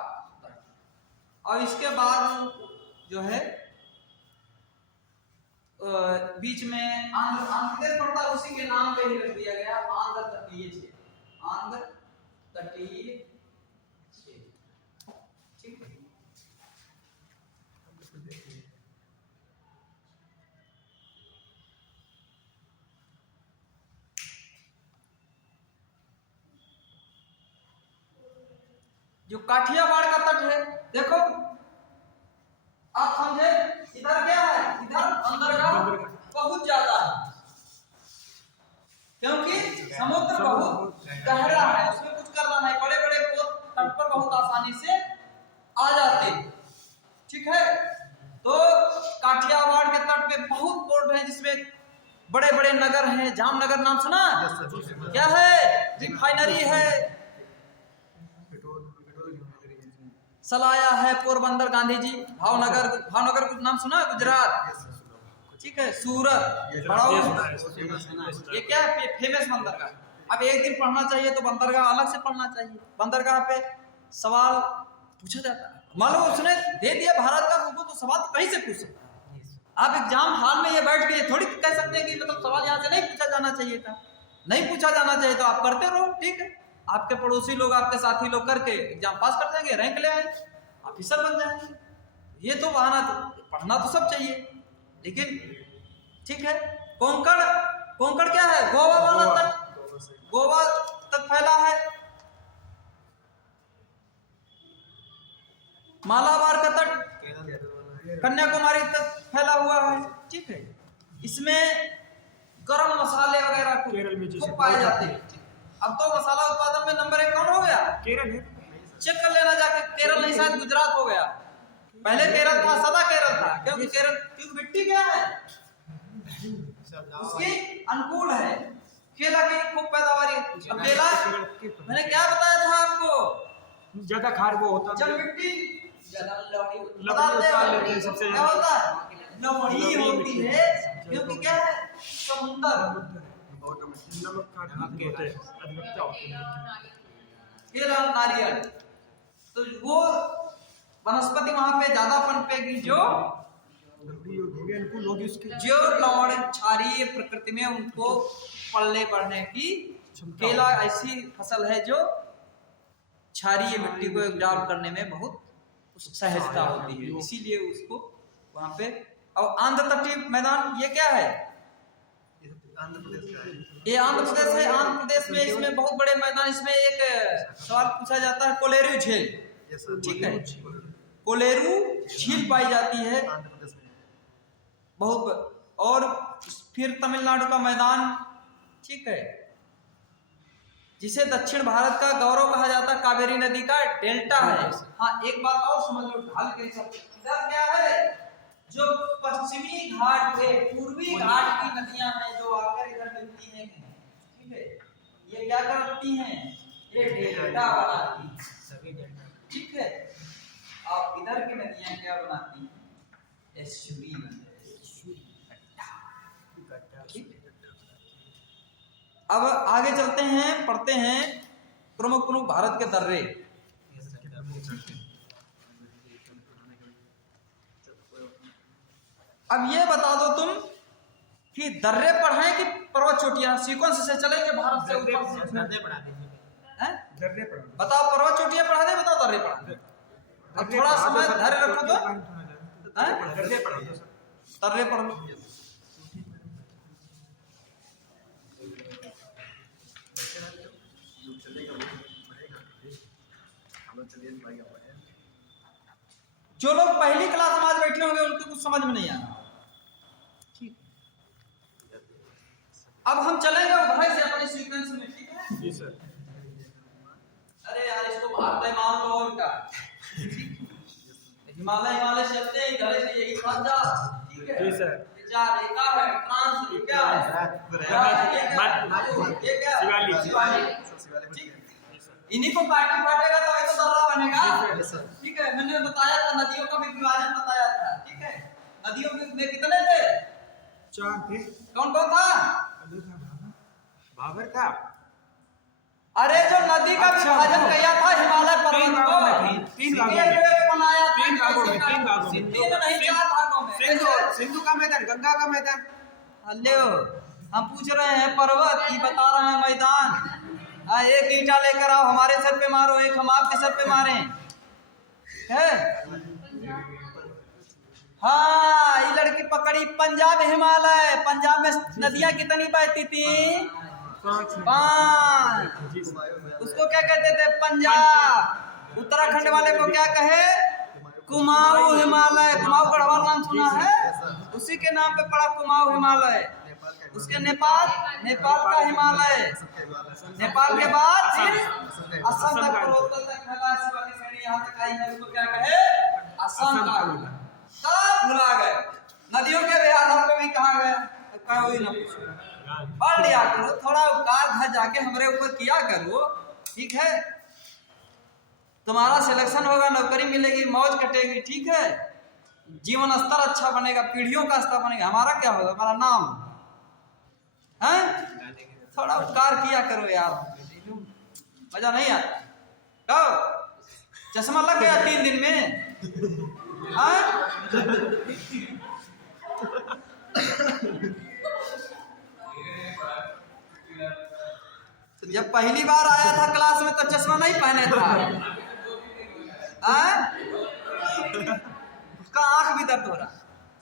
और इसके बाद जो है बीच में आंध्र आंध्र प्रदेश पड़ता है, उसी के नाम पे ही रख दिया गया आंध्र तटीय क्षेत्र, आंध्र तटीय क्षेत्र। ठीक है। जो काठियावाड़ का तट है, देखो आप समझे, इधर क्या है, इधर बंदरगाह बहुत ज्यादा है, क्योंकि समुद्र बहुत गहरा है, उसमें कुछ करना नहीं, बड़े बड़े पोत तट पर बहुत आसानी से आ जाते। ठीक है। तो काठियावाड़ के तट पे बहुत पोर्ट है, जिसमें बड़े बड़े नगर हैं। जामनगर नाम सुना? क्या है? रिफाइनरी है, सलाया है, पोरबंदर, गांधी जी, भावनगर, भावनगर कुछ नाम सुना? गुजरात। ठीक है। सूरत, ये क्या है, फेमस बंदरगाह। अब एक दिन पढ़ना चाहिए तो बंदरगाह अलग से पढ़ना चाहिए। बंदरगाह पे सवाल पूछा जाता है, मान लो उसने दे दिया भारत का लोगो, तो सवाल कहीं से पूछ सकता है। आप एग्जाम हॉल में ये बैठ के थोड़ी कह सकते हैं कि मतलब सवाल यहाँ से नहीं पूछा जाना चाहिए था। नहीं पूछा जाना चाहिए तो आप करते रहो, ठीक है। आपके पड़ोसी लोग, आपके साथी लोग करके एग्जाम पास कर जाएंगे, रैंक ले आए, ऑफिसर बन जाएंगे। ये तो बहाना, तो पढ़ना तो सब चाहिए, लेकिन ठीक है। कोंकण, कोंकण क्या है? गोवा वाला तट, गोवा तक फैला है। मालाबार का तट कन्याकुमारी तक फैला हुआ है। ठीक है। इसमें गरम मसाले वगैरह केरल में खूब पाए जाते हैं। अब तो मसाला उत्पादन में नंबर 1 कौन हो गया? केरल है। चेक कर लेना जाके, केरल नहीं शायद गुजरात हो गया। पहले केरल था, सदा केरल था, क्योंकि केरल, क्योंकि मिट्टी क्या है, उसकी अनुकूल है, केला की खूब पैदावारी। अब केला मैंने क्या बताया था आपको, ज्यादा खार वो होता जब मिट्टी ज्यादा लवणी लेते हैं सबसे क्या होता है, लवणी होती है, क्योंकि क्या है, समुद्र, नमक खाते होते हैं, अधिकता होती है। केला, नारियल, तो वो वनस्पति वहां पे ज्यादा पनपेगी जो अनुकूल होगी उसकी, जो लवण क्षारीय प्रकृति में उनको पलने बढ़ने की। केला ऐसी फसल है जो क्षारीय मिट्टी को उपजाऊ करने में बहुत सहजता होती है, इसीलिए उसको वहां पे। और आंध्र तटीय मैदान, ये क्या है? आंध्र प्रदेश का है। ये आंध्र प्रदेश है। आंध्र प्रदेश में इसमें बहुत बड़े मैदान, इसमें एक सवाल पूछा जाता है, कोलेरू झील। ठीक है। कोलेरू झील पाई जाती है आंध्र प्रदेश में बहुत। और फिर तमिलनाडु का मैदान, ठीक है, जिसे दक्षिण भारत का गौरव कहा जाता है, कावेरी नदी का डेल्टा है। हाँ, एक बात और समझ लो, ढाल के सब इधर क्या है, जो पश्चिमी घाट है, पूर्वी घाट की नदियां हैं जो आकर इधर मिलती हैं, ठीक है, ये क्या करती हैं, ये डेल्टा बनाती हैं, ठीक है। और इधर की नदियां क्या बनाती हैं, एस्चुरी बनाती हैं। अब आगे चलते हैं, पढ़ते हैं प्रमुख प्रमुख भारत के दर्रे। अब ये बता दो तुम कि दर्रे पढ़ाएं कि पर्वत चोटियां, सीक्वेंस से चलेंगे भारत से ऊपर से। बताओ, पर्वत चोटियां पढ़ा दे, बताओ दर्रे पढ़ा दे। अब थोड़ा समय धैर्य रखो तो दर्रे पढ़ लो। जो लोग पहली क्लास में आज बैठे होंगे उनको कुछ समझ में नहीं आ रहा। ठीक, अब हम चलेंगे उधर से अपने सीक्वेंस में, ठीक है जी सर। अरे यार, इसको भारत मान लो और क्या, हिमालय, हिमालय से चलते हैं इधर से, यही बात जा, ठीक है जी सर। जा रेखा है, ट्रांस क्या है, ये क्या है, शिवालिक। इन्हीं को काटना काटेगा तो ये तो दर्रा बनेगा। ठीक है, मैंने बताया था नदियों का भी विभाजन बताया था, ठीक है। नदियों में कितने थे? 4 थे। कौन कौन था? भाबर था। अरे जो नदी का विभाजन किया था हिमालय पर्वत को, तीन भागों में बनाया था, 3 भागों में 3 भागों में तीन नहीं 4 भागों में। सिंधु का मैदान, गंगा का मैदान। हेलो, हम पूछ रहे हैं पर्वत, ये बता रहे हैं मैदान। एक ईंटा लेकर आओ, हमारे सर पे मारो, एक हम आपके सर पे मारें है। हाँ, ये लड़की पकड़ी पंजाब हिमालय। पंजाब में नदियां कितनी बहती थी? 5। उसको क्या कहते थे? पंजाब। उत्तराखंड वाले को क्या कहे? कुमाऊं हिमालय। कुमाऊं गढ़वाल नाम सुना है? उसी के नाम पे पड़ा कुमाऊं हिमालय। उसके नेपाल का हिमालय। नेपाल के बाद फिर असम तक पूर्वोत्तर तक फैला। इसी वाली श्रेणी यहाँ तक आई है, उसको क्या कहे? असम का। सब भुला गए। नदियों के आधार पे भी कहा गया, कोई ना पूछो। पढ़ लिया करो, थोड़ा उपकार घर जाके हमारे ऊपर किया करो, ठीक है? तुम्हारा सिलेक्शन होगा, नौकरी मिलेगी, मौज कटेगी, ठीक है? जीवन स्तर अच्छा बनेगा, पीढ़ियों का स्तर बनेगा। हमारा क्या होगा? हमारा नाम है। थोड़ा उपकार किया करो यार, मजा नहीं आता। कब चश्मा लग गया 3 दिन में? जब पहली बार आया था क्लास में तो चश्मा नहीं पहने था। उसका आंख भी दर्द हो रहा।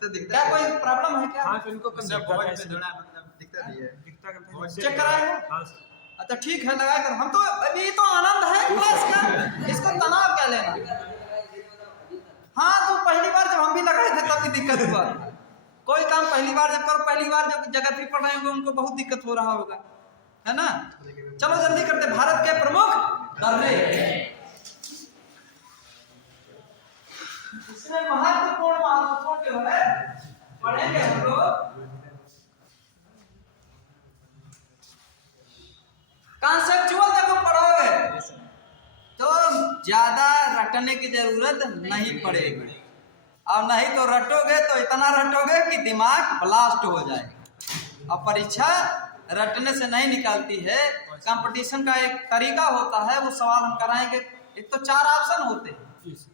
क्या कोई प्रॉब्लम है क्या? चेक कराएगा? अच्छा ठीक है, लगा कर। हम तो अभी तो आनंद है क्लास का, इसको तनाव क्या लेना। हाँ, तो पहली बार जब हम भी लगाए थे तब भी दिक्कत हुआ। कोई काम पहली बार जब करो, पहली बार जब जगत भी पढ़ रहे होंगे उनको बहुत दिक्कत हो रहा होगा, है ना? चलो जल्दी करते। भारत के प्रमुख दर्रे। इसमें महत्वपूर्ण जो है पढ़ेंगे हम लोग। कॉन्सेप्चुअल जब पढ़ोगे तो ज्यादा रटने की जरूरत नहीं पड़ेगी, और नहीं तो रटोगे तो इतना रटोगे कि दिमाग ब्लास्ट हो जाएगा। और परीक्षा रटने से नहीं निकलती है। कंपटीशन का एक तरीका होता है, वो सवाल हम कराएंगे। एक तो 4 ऑप्शन होते हैं।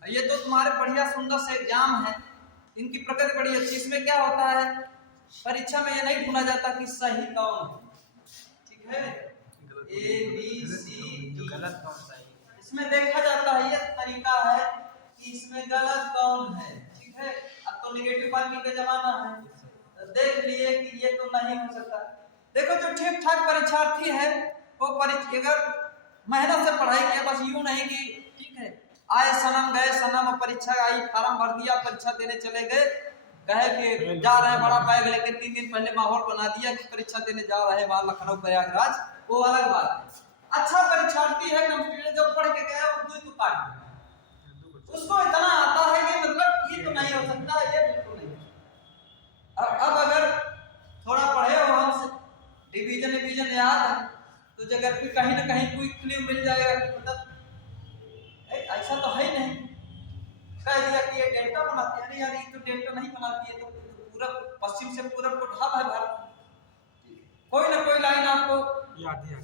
ये तो तुम्हारे बढ़िया सुंदर से एग्जाम है, इनकी प्रकृति बड़ी अच्छी। इसमें क्या होता है, परीक्षा में ये नहीं ढूंढा जाता कि सही कौन है, ठीक है? A B C D गलत कौन सा है, इसमें देखा जाता है। ये तरीका है कि इसमें गलत कौन है, ठीक है? अब तो निगेटिव मार्किंग का जमाना है, तो देख लिए कि ये तो नहीं हो सकता। देखो जो ठीक ठाक परीक्षार्थी है वो अगर मेहनत से पढ़ाई किया, बस यूं नहीं कि ठीक है आए सनम गए सनम, परीक्षा आई, फार्म भर दिया, परीक्षा देने चले गए, कहे कि जा रहे हैं बड़ा बैग लेके, 3 दिन पहले माहौल बना दिया कि परीक्षा देने जा रहे हैं वहां लखनऊ प्रयागराज, वो अलग बात है। अच्छा परीक्षार्थी है, कंप्यूटर जो पढ़ के गया वो दुई तो पाट, उसको इतना आता है कि मतलब ये तो नहीं हो सकता, ये बिल्कुल नहीं। अब अगर थोड़ा पढ़े हो हमसे, डिवीजन याद है, तो जगह भी कहीं ना कहीं कोई क्लू मिल जाएगा कि मतलब ऐसा तो है नहीं। कह दिया कि ये डेल्टा बनाती है, अरे यार ये तो डेल्टा नहीं बनाती है, तो पूरा पश्चिम से पूरब को ढाप है भारत। कोई ना कोई लाइन आपको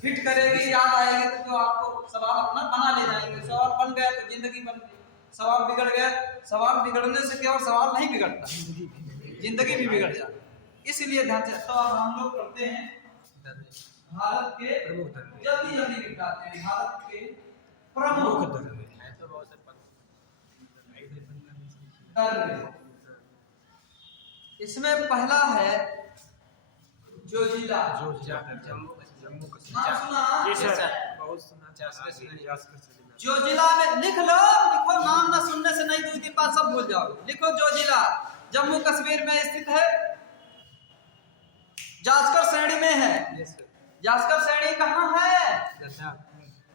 फिट करेगी, याद आएगी, तो आपको सवाल अपना बना ले जाएंगे। सवाल बन गया तो जिंदगी बन गई, सवाल बिगड़ गया, सवाल बिगड़ने से केवल सवाल नहीं बिगड़ता, जिंदगी भी बिगड़ जाती। इसलिए ध्यान से। तो अब हम लोग करते हैं भारत के जल्दी निपटाते हैं भारत के प्रमुख दर्रे। इसमें पहला है जोजिला। जम्मू नाम सुना? जी सर, बहुत सुना। जोजिला में लिखो नाम ना सुनने से नहीं, 2 दिन बाद सब भूल जाओगे। लिखो जोजिला, जम्मू कश्मीर में स्थित है, जास्कर श्रेणी में है। जास्कर श्रेणी कहाँ है?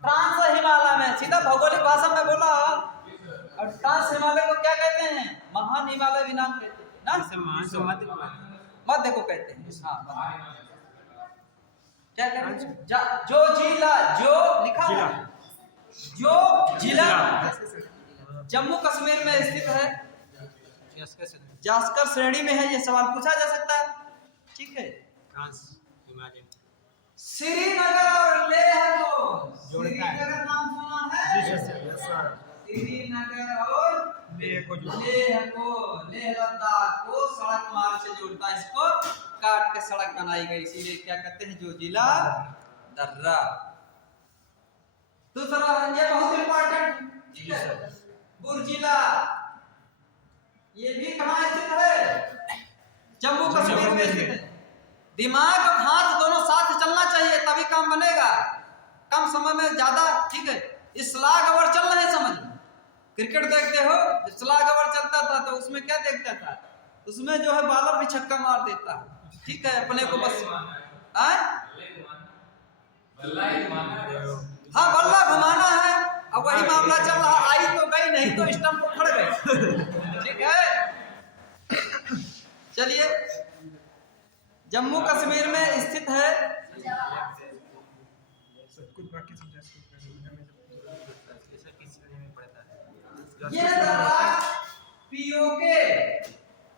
ट्रांस हिमालय में। सीधा भौगोलिक भाषा में बोला। और ट्रांस हिमालय को क्या कहते हैं? महान हिमालय भी नाम कहते हैं ना, मध्य को कहते हैं। हाँ, क्या कहते हैं? जो जिला, जो लिखा है, जो जिला जम्मू कश्मीर में स्थित है, जास्कर श्रेणी में है। ये सवाल पूछा जा सकता है, ठीक है? श्रीनगर और लेह को, श्रीनगर नाम सुना है? श्रीनगर और लेह लद्दाख को सड़क मार्ग से जोड़ता है, इसको काट के सड़क बनाई गई, इसीलिए क्या कहते हैं जोजिला दर्रा। दूसरा ये बहुत इंपॉर्टेंट, ठीक है, बुर्जिला, ये भी कहाँ स्थित है? जम्मू कश्मीर में स्थित है। दिमाग और हाथ दोनों साथ चलना चाहिए तभी काम बनेगा, कम समय में ज्यादा, ठीक है। स्लॉग ओवर चल रहे हैं, समझ, क्रिकेट देखते हो, स्लॉग ओवर चलता था तो उसमें क्या देखता था, उसमें जो है बॉलर भी छक्का मार देता, ठीक है, अपने को बस हाँ बल्ला घुमाना है। अब वही मामला चल रहा, आई तो गई, नहीं तो स्टंप उखड़ गए, ठीक है। चलिए, जम्मू कश्मीर में स्थित है, ये पीओके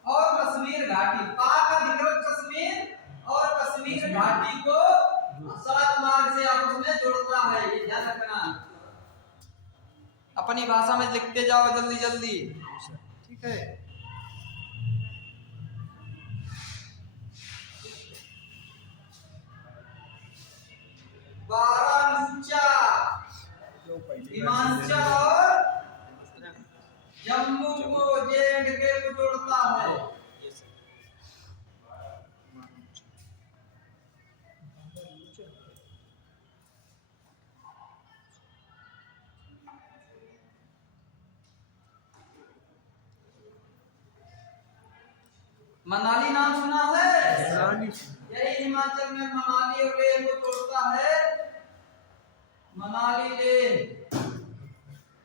और कश्मीर घाटी, पाक अधिकृत कश्मीर और कश्मीर घाटी को सड़क मार्ग से आपस में जोड़ता है, ये ध्यान रखना। अपनी भाषा में लिखते जाओ जल्दी जल्दी, ठीक है। बारामूला, हिमाचल और जम्मू को जे&के को जोड़ता है। मनाली नाम सुना है? यही हिमाचल में मनाली और लेह को जोड़ता है, मनाली लेह।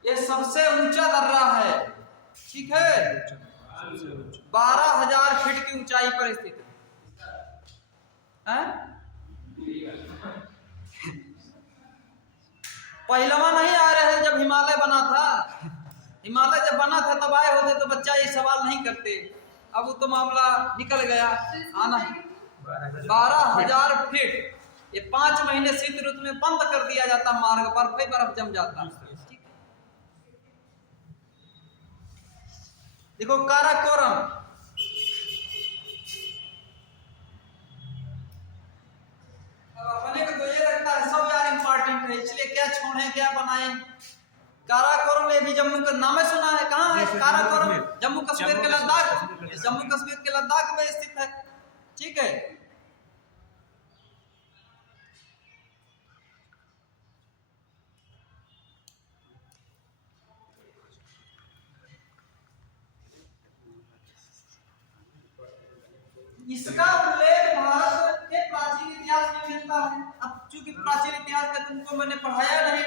ये सबसे ऊंचा दर्रा है, ठीक है, 12,000 फीट की ऊंचाई पर स्थित है। पहलवा नहीं आ रहे थे जब हिमालय बना था, हिमालय जब बना था तब आए होते तो बच्चा ये सवाल नहीं करते, अब तो मामला निकल गया। आना 12,000 फीट, ये 5 महीने शीत ऋतु में बंद कर दिया जाता मार्ग, बर्फ ही बर्फ जम जाता। देखो काराकोरम, अपने को तो ये लगता है सब यार इंपॉर्टेंट है, इसलिए क्या छोड़े क्या बनाए। काराकोरम में भी जम्मू का नाम सुना है, कहाँ है काराकोरम? जम्मू कश्मीर के लद्दाख, जम्मू कश्मीर के लद्दाख में स्थित है, ठीक है। इसका उल्लेख भारत के प्राचीन इतिहास में मिलता है। अब चूंकि प्राचीन इतिहास का तुमको मैंने पढ़ाया नहीं,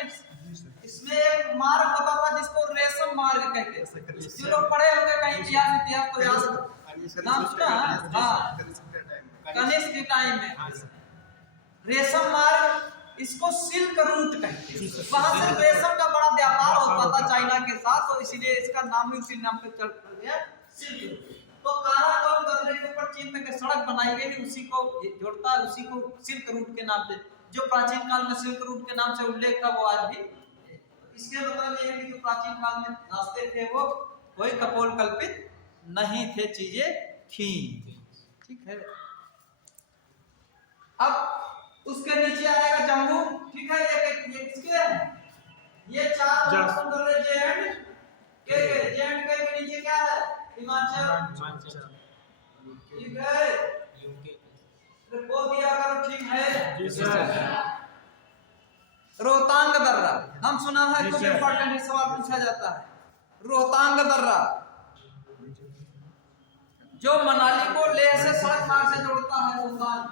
इसमें एक मार्ग होता था जिसको रेशम मार्ग कहते हैं। जो लोग पढ़े होंगे कहीं इतिहास तो याद नाम सुना, हाँ, कनिष्क के टाइम में रेशम मार्ग, इसको सिल्क रूट कहते हैं। वहां से रेशम का बड़ा व्यापार होता था चाइना के साथ, तो इसीलिए इसका नाम भी उसी नाम पे चल गया, सिल्क रूट। तो काराकोरम दर्रे के ऊपर चीन तक सड़क बनाई गई, उसी को जोड़ता है, उसी को सिल्क रूट के नाम से, जो प्राचीन काल में सिल्क रूट के नाम से उल्लेख था वो आज भी। इसके मतलब ये है कि जो प्राचीन काल में रास्ते थे वो कोई कपोल कल्पित नहीं थे, चीजें थी, ठीक है। अब उसके नीचे आएगा जम्मू, ठीक है। ये किसके हैं? ये 4 दर्रे जे&के के नीचे क्या है? हिमाचल, ठीक है, बोल दिया करो, ठीक है जी सर। रोहतांग दर्रा हम सुना है, कुछ इंपॉर्टेंट सवाल पूछा जाता है। रोहतांग दर्रा जो मनाली को लेह से सड़क मार्ग से जोड़ता है, रोहतांग,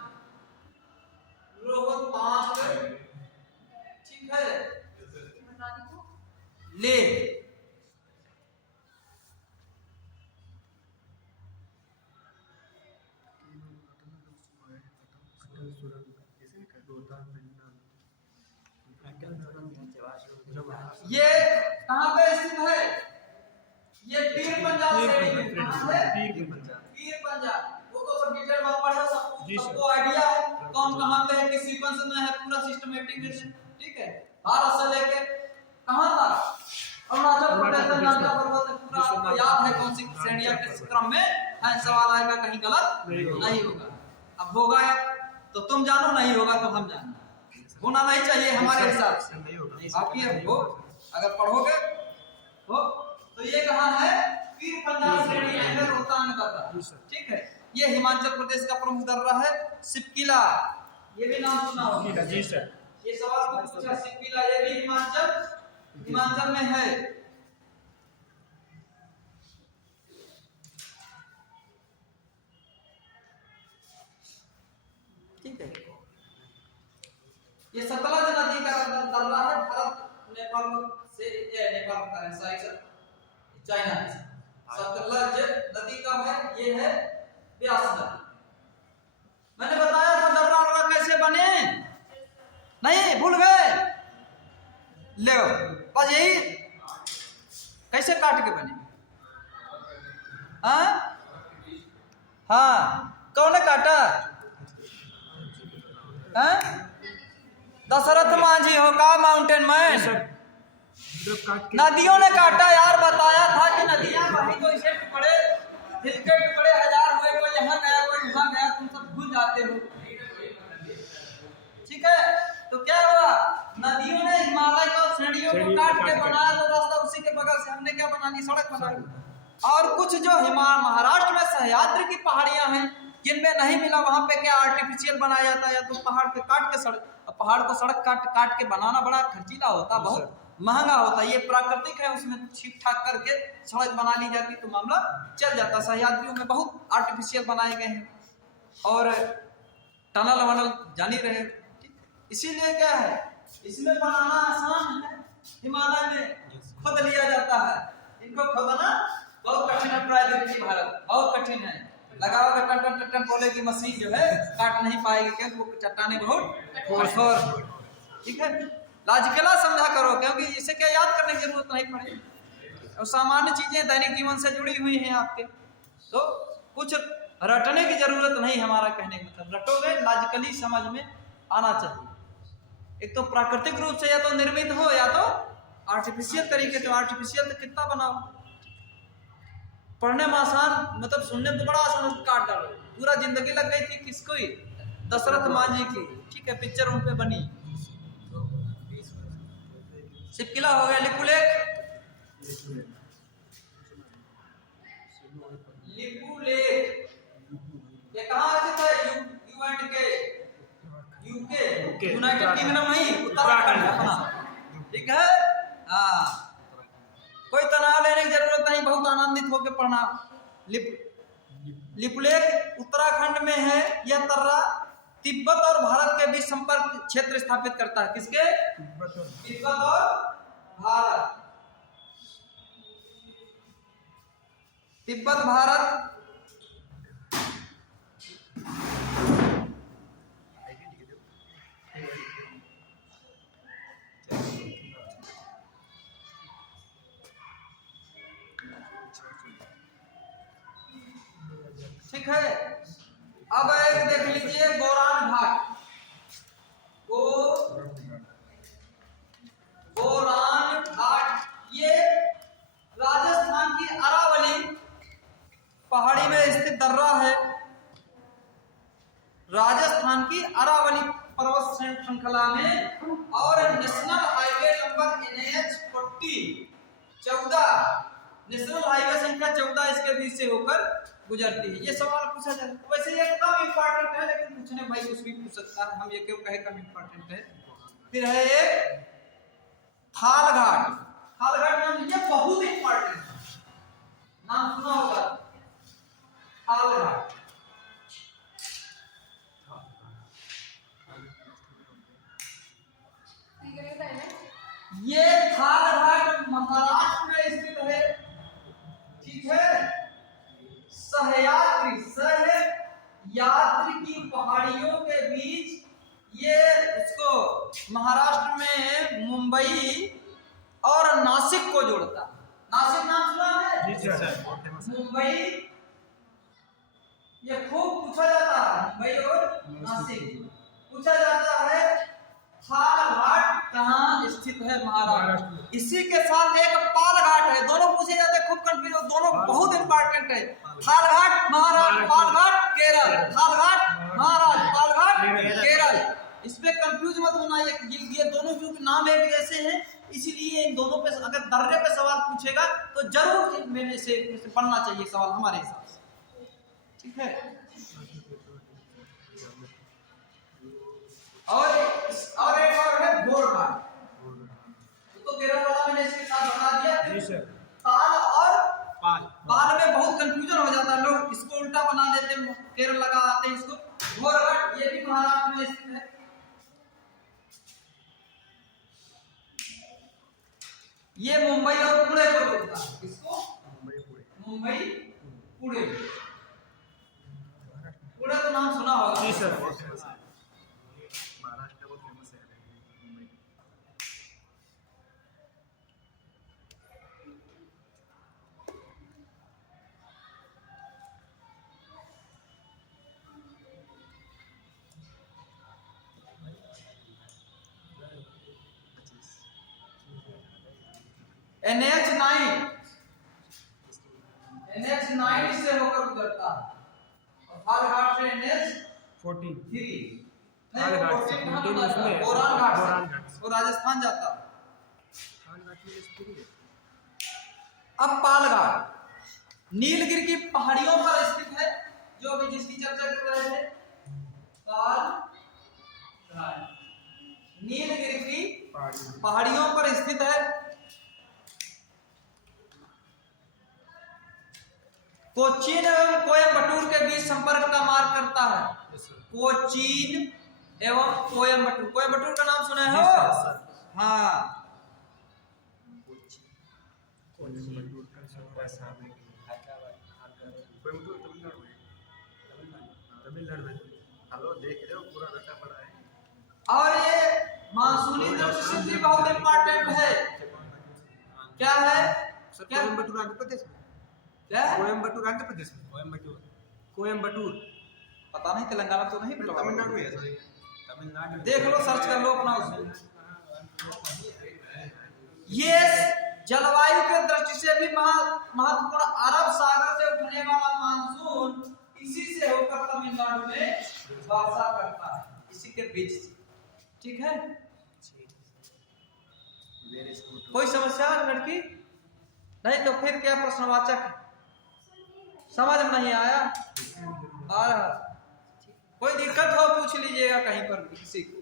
ठीक है, लेह। ये कहाँ पे स्थित है? ये पीर पंजाब श्रेणी में, कहाँ है? पीर पंजाब। वो तो सब डिटेल में पढ़ा, सबको आइडिया है कौन कहाँ पे है, किस सीक्वेंस में है, पूरा सिस्टमेटिक, ठीक है। भारत से लेके कहाँ तक अरुणाचल प्रदेश में नागा पर्वत पूरा आपको याद है कौन सी श्रेणियां किस क्रम में है, सवाल आएगा कहीं गलत नहीं होगा। अब होगा तो तुम जानो, नहीं होगा तो हम जानो, होना नहीं चाहिए हमारे हिसाब से। आप ये हो अगर पढ़ोगे हो तो ये कहाँ है, पीर पंजाब श्रेणी में है, रोहतांग दर्रा, ठीक है। ये हिमाचल प्रदेश का प्रमुख दर्रा है। सिपकिला, ये भी नाम सुना होगा जी सर। ये सवाल को पूछा, सिपकिला ये भी हिमाचल में है। ठीक है, ये सतलज नदी का दर्रा है, भारत नेपाल से, नेपाल का है, सॉरी सर, चाइना से। सतलज नदी का है, ये है ब्यास नदी। मैंने बताया था दर्रा कैसे बने, नहीं भूल गए, ले बस यही कैसे काट के बने। हाँ कौन ने काटा, दशरथ मांझी हो का माउंटेन मैन, नदियों ने काटा यार। बताया था कि नदियां वही तो इसे टुकड़े, दिल के टुकड़े हजार हुए, कोई यहाँ गया कोई वहां गया, तुम सब भूल जाते हो, ठीक है। तो क्या हुआ, नदियों ने हिमालय का श्रेणियों को काट के बनाया, तो रास्ता उसी के बगल से हमने क्या बना ली, सड़क बना ली। और कुछ जो महाराष्ट्र में सह्याद्री की पहाड़ियां हैं जिनमें नहीं मिला, वहां पे क्या आर्टिफिशियल बनाया जाता है, या तो पहाड़ के काट के सड़क, पहाड़ को सड़क काट के बनाना बड़ा खर्चीला होता, बहुत महंगा होता। ये प्राकृतिक है, उसमें ठीक ठाक करके सड़क बना ली जाती तो मामला चल जाता। सह्याद्रियों में बहुत आर्टिफिशियल बनाए गए हैं और टनल वनल जानी रहे, इसीलिए क्या है, इसमें बनाना आसान है, हिमालय में खोद लिया जाता है, इनको खोदना बहुत कठिन है। प्राकृतिक भारत बहुत कठिन है, लगाओगे टन टन टन बोलेगी मशीन जो है काट नहीं पाएगी, क्योंकि वो चट्टाने बहुत कठोर, ठीक है। लाजकला समझा करो, क्योंकि इसे क्या याद करने की जरूरत नहीं पड़ेगी, और सामान्य चीजें दैनिक जीवन से जुड़ी हुई हैं आपके, तो कुछ रटने की जरूरत नहीं। हमारा कहने का मतलब रटोगे, लाजकली समझ में आना चाहिए। एक तो प्राकृतिक रूप से या तो निर्मित हो, या तो आर्टिफिशियल तरीके से। आर्टिफिशियल तो कितना बनाओ, पढ़ने में आसान, मतलब सुनने में बड़ा आसान, काट डालो। पूरा जिंदगी लग गई थी किसको, दशरथ मांझी की, ठीक है, पिक्चर उन पे बनी। सिपकिला हो गया, लिपुलेख, ये कहाँ स्थित है, यूके, यूनाइटेड किंगडम नहीं, उत्तराखंड, ठीक है। हाँ, कोई तनाव लेने की जरूरत नहीं, बहुत आनंदित होकर पढ़ना। लिपुलेख उत्तराखंड में है। यह दर्रा तिब्बत और भारत के बीच संपर्क क्षेत्र स्थापित करता है। किसके, तिब्बत और भारत, तिब्बत भारत, ठीक है। अब एक देख लीजिए गोरान घाट, गोरान घाट, ये राजस्थान की अरावली पहाड़ी में स्थित दर्रा है। राजस्थान की अरावली पर्वत श्रृंखला में, और national highway number NH-40 14, national highway संख्या 14 इसके बीच से होकर गुजरती है। ये सवाल पूछा जाए, वैसे ये कम इम्पोर्टेंट है, लेकिन पूछने भाई कुछ भी पूछ सकता है, हम ये क्यों कहे कम इम्पोर्टेंट है। फिर है एक थाल घाट, थाल घाट नाम, ये बहुत इम्पोर्टेंट है, नाम सुना होगा, थाल घाट। ये थाल घाट महाराष्ट्र में स्थित है, ठीक है। सह्याद्री की पहाड़ियों के बीच, ये उसको महाराष्ट्र में मुंबई और नासिक को जोड़ता। नासिक नाम सुना है, मुंबई, ये खूब पूछा जाता है, मुंबई और नासिक पूछा जाता है। थाल घाट कहाँ स्थित है, महाराष्ट्र। इसी के साथ एक पाल घाट है, दोनों पूछे जाते हैं, खूब कंफ्यूज, दोनों बहुत इंपॉर्टेंट है। थाल घाट महाराज, पाल घाट केरल, थाल घाट महाराज, पाल घाट केरल। इसमें कंफ्यूज मत होना, ये दोनों क्योंकि नाम एक जैसे हैं, इसीलिए इन दोनों पे अगर दर्रे पे सवाल पूछेगा तो जरूर इनमें से पढ़ना चाहिए सवाल हमारे हिसाब से, ठीक है। और एक और है बोरघाट, तो केरल वाला मैंने इसके साथ बता दिया। ताल और पाल में बहुत कंफ्यूजन हो जाता है, लोग इसको उल्टा बना देते हैं, केरल लगा आते हैं इसको। बोरघाट ये भी महाराष्ट्र में स्थित है। ये मुंबई और पुणे को जोड़ता है, इसको मुंबई पुणे। पुणे तो नाम सुना होगा। जी सर। महाराष्ट्र बहुत फेमस है मुंबई। NH9 इससे होकर गुजरता है और थाल घाट से NH3 बोरान घाट वो राजस्थान जाता है। अब पाल घाट नीलगिरी की पहाड़ियों पर स्थित है, जो अभी जिसकी चर्चा कर रहे थे। पाल घाट नीलगिरी की पहाड़ियों पर स्थित है। कोचीन एवं कोयम्बटूर के बीच संपर्क का मार्ग करता है। कोचीन एवं कोयम्बटूर, कोयम्बटूर का नाम सुना है? हाँ, हेलो, देख रहे हो पूरा रखा पड़ा है। और ये मानसूनी दृष्टि से भी बहुत इंपॉर्टेंट है। क्या है? कोयम्बटूर आंध्र प्रदेश में। क्या है? कोयम्बटूर आंध्र प्रदेश में। कोयम्बटूर पता नहीं, तेलंगाना तो नहीं, तमिलनाडु में है सर, तमिलनाडु। देख लो, सर्च कर लो अपना उसमें। ये जलवायु के दृष्टि से भी महत्वपूर्ण, अरब सागर से उठने वाला मानसून इसी से होकर तमिलनाडु में वर्षा करता है, इसी के बीच से, ठीक है। कोई समस्या लड़की नहीं तो फिर क्या प्रश्नवाचक समझ नहीं आया? आ रहा, कोई दिक्कत हो पूछ लीजिएगा कहीं पर भी किसी को।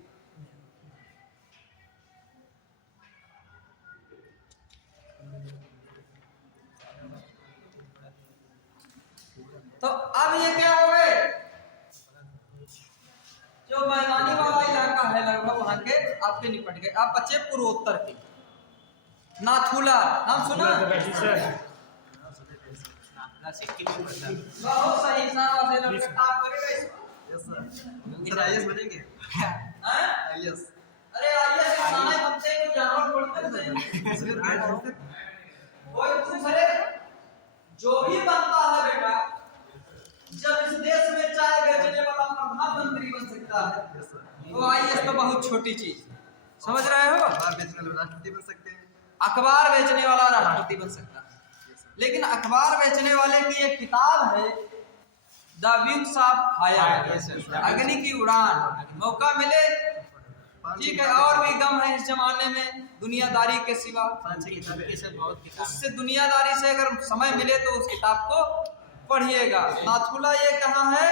तो अब ये क्या हो गए, जो मैदानी वाला इलाका है लगभग वहां के आपके निपट गए। आप बच्चे पूर्वोत्तर के। नाथुला नाम सुना? बहुत सही, सारा से लड़के टॉप करेगा इसको। यस सर, आईएएस बनेंगे। हैं? आईएएस। अरे आईएएस इंसान बनते हैं, कोई जानवर थोड़ी बनते हैं। कोई दूसरे जो भी बनता है बेटा, जब इस देश में चाय बेचने वाला प्रधानमंत्री बन सकता है तो आईएएस तो बहुत छोटी चीज, समझ रहे हो? अखबार बेचने वाले राष्ट्रपति बन सकते हैं। अखबार बेचने वाला राष्ट्रपति बन सकता है, लेकिन अखबार बेचने वाले की एक किताब है, द विंग्स ऑफ फायर, अग्नि की उड़ान। मौका मिले, ठीक है। और भी गम है इस जमाने में दुनियादारी के सिवा, उससे दुनियादारी से अगर समय मिले तो उस किताब को पढ़िएगा। नाथुला ये कहाँ है?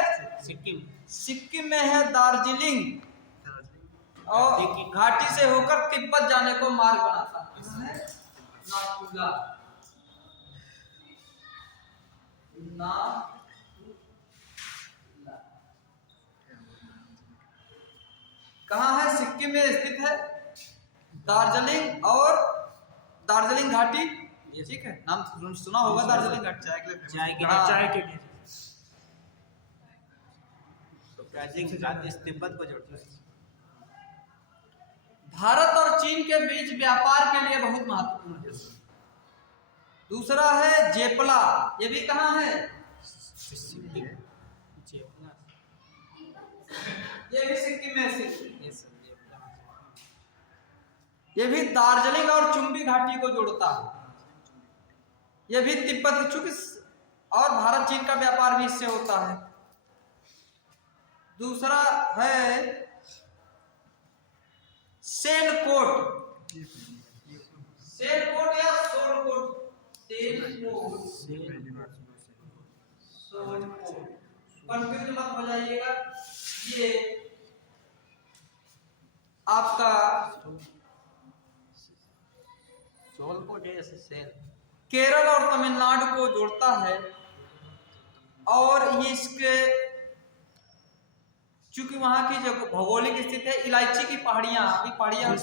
सिक्किम में है, दार्जिलिंग और घाटी से होकर तिब्बत जाने को मार्ग बनाता है नाथुला। कहाँ है? सिक्किम में स्थित है। दार्जिलिंग और दार्जिलिंग घाटी, ठीक है, नाम सुना होगा दार्जिलिंग घाटी। चाय के लिए चाय के लिए तिब्बत को जोड़ती है। भारत और चीन के बीच व्यापार के लिए बहुत महत्वपूर्ण है। दूसरा है जेपला, ये भी कहाँ है? ये भी सिक्किम में स्थित। ये भी दार्जिलिंग और चुंबी घाटी को जोड़ता है। ये भी तिब्बत, चूंकि और भारत चीन का व्यापार भी इससे होता है। दूसरा है सेलकोट, सेलकोट या सोलकोट, सेलकोट, सोलकोट, कंफ्यूज मत हो जाइएगा। ये आपका सोलकोट जैसे सेल केरल और तमिलनाडु को जोड़ता है। और ये इसके चूंकि वहां की जो भौगोलिक स्थिति है, इलायची की पहाड़ियां, अभी पहाड़ियां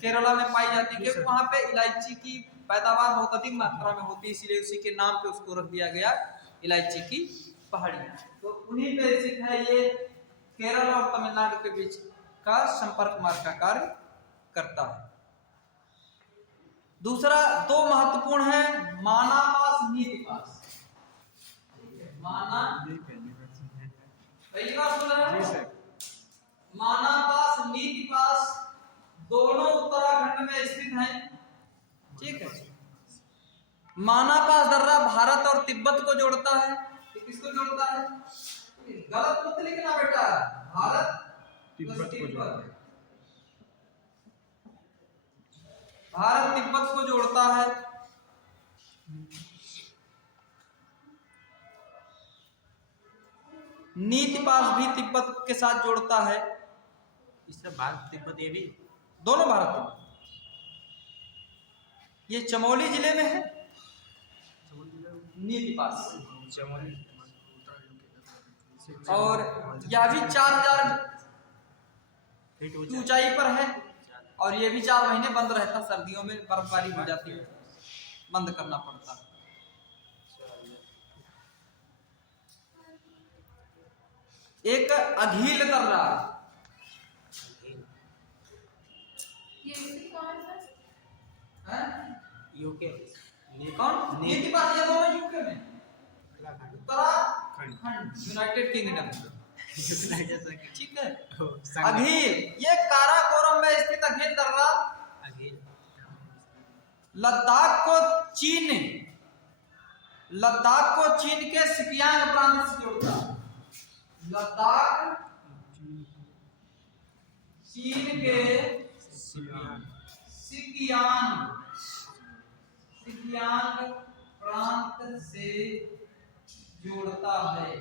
केरला में पाई जाती है, क्योंकि वहां पे इलायची की पैदावार बहुत अधिक मात्रा में होती है, इसीलिए उसी के नाम पे उसको रख दिया गया इलायची की पहाड़ियां। तो उन्हीं पे स्थित है ये, केरल और तमिलनाडु के बीच का संपर्क मार्ग का कार्य करता है। दूसरा दो महत्वपूर्ण है, मानापास नीतिपास। माना पहली बार सुना है, मानापास नीतिपास दोनों उत्तराखंड में स्थित हैं। ठीक है। मानापास दर्रा भारत और तिब्बत को जोड़ता है। ये किसको जोड़ता है? गलत मत लिखना बेटा, भारत तिब्बत को जोड़ता है, भारत तिब्बत को जोड़ता है। नीतिपास भी तिब्बत के साथ जोड़ता है। इससे भारत तिब्बत ये भी दोनों भारत में। ये चमोली जिले में है नीतिपास, और यह भी 4000 फीट ऊंचाई पर है। और ये भी 4 महीने बंद रहता, सर्दियों में बर्फबारी हो जाती है, बंद करना पड़ता है। एक अघील दर्रा, यूके कौन? नीतिपास ये दोनों यूके में, उत्तराखंड, यूनाइटेड किंगडम। ठीक है। अघील, ये काराकोरम में स्थित अघील दर्रा लद्दाख को चीन के सिकियांग प्रांत से जोड़ता है। लद्दाख चीन के सिकियांग प्रांत से जोड़ता है।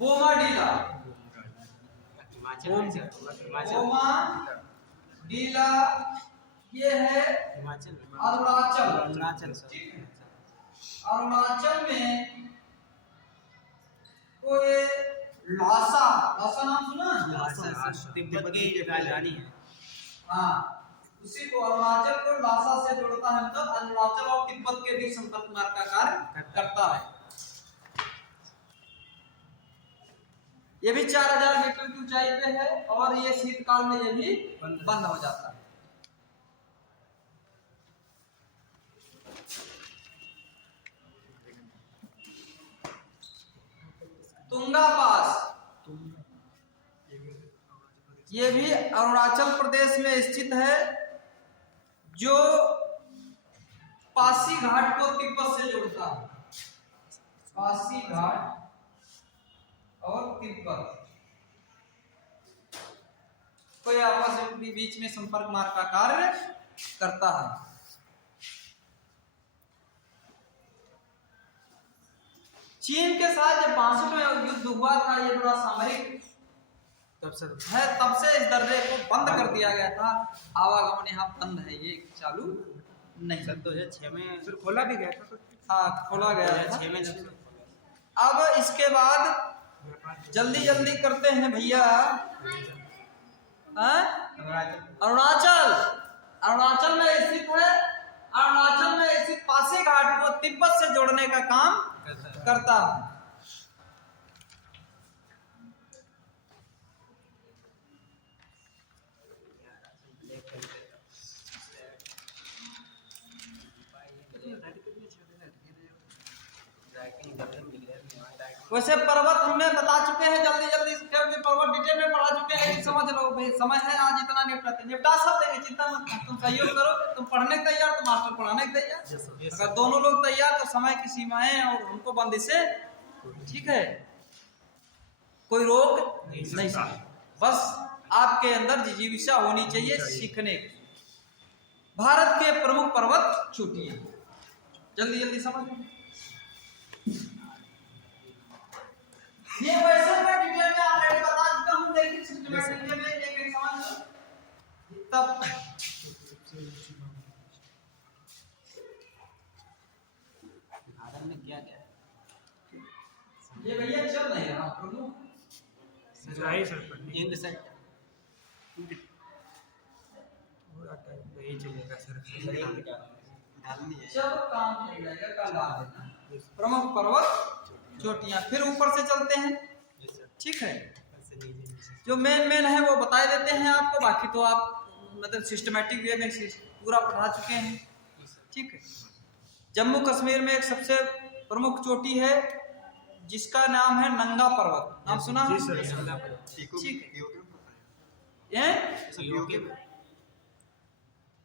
बोमाडीला, बोमाडीला ये है अरुणाचल। अरुणाचल में कोई लासा नाम सुना? तिब्बत की राजधानी है। हाँ, उसी को अरुणाचल को लासा से जोड़ता है, मतलब अरुणाचल और तिब्बत के बीच संपर्क मार्ग का कार्य करता है। ये भी 4000 मीटर की ऊंचाई पे है, और ये शीतकाल में ये भी बंद हो जाता है। तुंगा पास, ये भी अरुणाचल प्रदेश में स्थित है, जो पासी घाट को तिब्बत से जोड़ता है। पासी घाट और तिब्बत को आपस में बीच में संपर्क मार्ग का कार्य करता है। चीन के साथ जब 62 में युद्ध हुआ था, ये बड़ा सामरिक तब से इस दर्रे को बंद कर दिया गया था। आवागमन यहाँ बंद है, ये चालू नहीं। 2006 में फिर खोला भी गया था। हाँ, खोला गया था। 2006 में अब इसके बाद जल्दी करते हैं भैया। अरुणाचल अरुणाचल में स्थित है। अरुणाचल में स्थित पासीघाट को तिब्बत से जोड़ने का काम करता है। वैसे पर्वत हमने बता चुके हैं, जल्दी जल्दी क्योंकि पर्वत डिटेल में पढ़ा चुके हैं, लेकिन समझ लो भाई, समय है आज इतना निपटा सब देंगे, चिंता मत करो। तुम सहयोग करो, तुम पढ़ने के तैयार, तुम मास्टर पढ़ाने के तैयार। अगर दोनों लोग तैयार तो समय की सीमाएं और हमको बंदिशें, ठीक है, कोई रोक नहीं सकता। बस आपके अंदर जिज्ञासा होनी चाहिए सीखने की। भारत के प्रमुख पर्वत चोटियां, जल्दी जल्दी समझ। ये वैसे मैं डिटेल में ऑलरेडी बता चुका हूं, लेकिन सिस्टमैटिक में लेकिन समझ लो तब। भारत में क्या क्या है? ये भैया चल नहीं रहा प्रमुख सही सर पढ़ने इन द सेट पूरा टाइम नहीं चलेगा सर। डालनी है। चलो काम चल जाएगा, कल डाल देना। प्रमुख पर्वत चोटियां, फिर ऊपर से चलते हैं, ठीक है। जो मेन है वो बता देते हैं आपको, बाकी तो आप मतलब सिस्टमैटिक वे में पूरा पढ़ा चुके हैं, ठीक है। जम्मू कश्मीर में एक सबसे प्रमुख चोटी है जिसका नाम है नंगा पर्वत, नाम सुना? जी सर। ठीक है।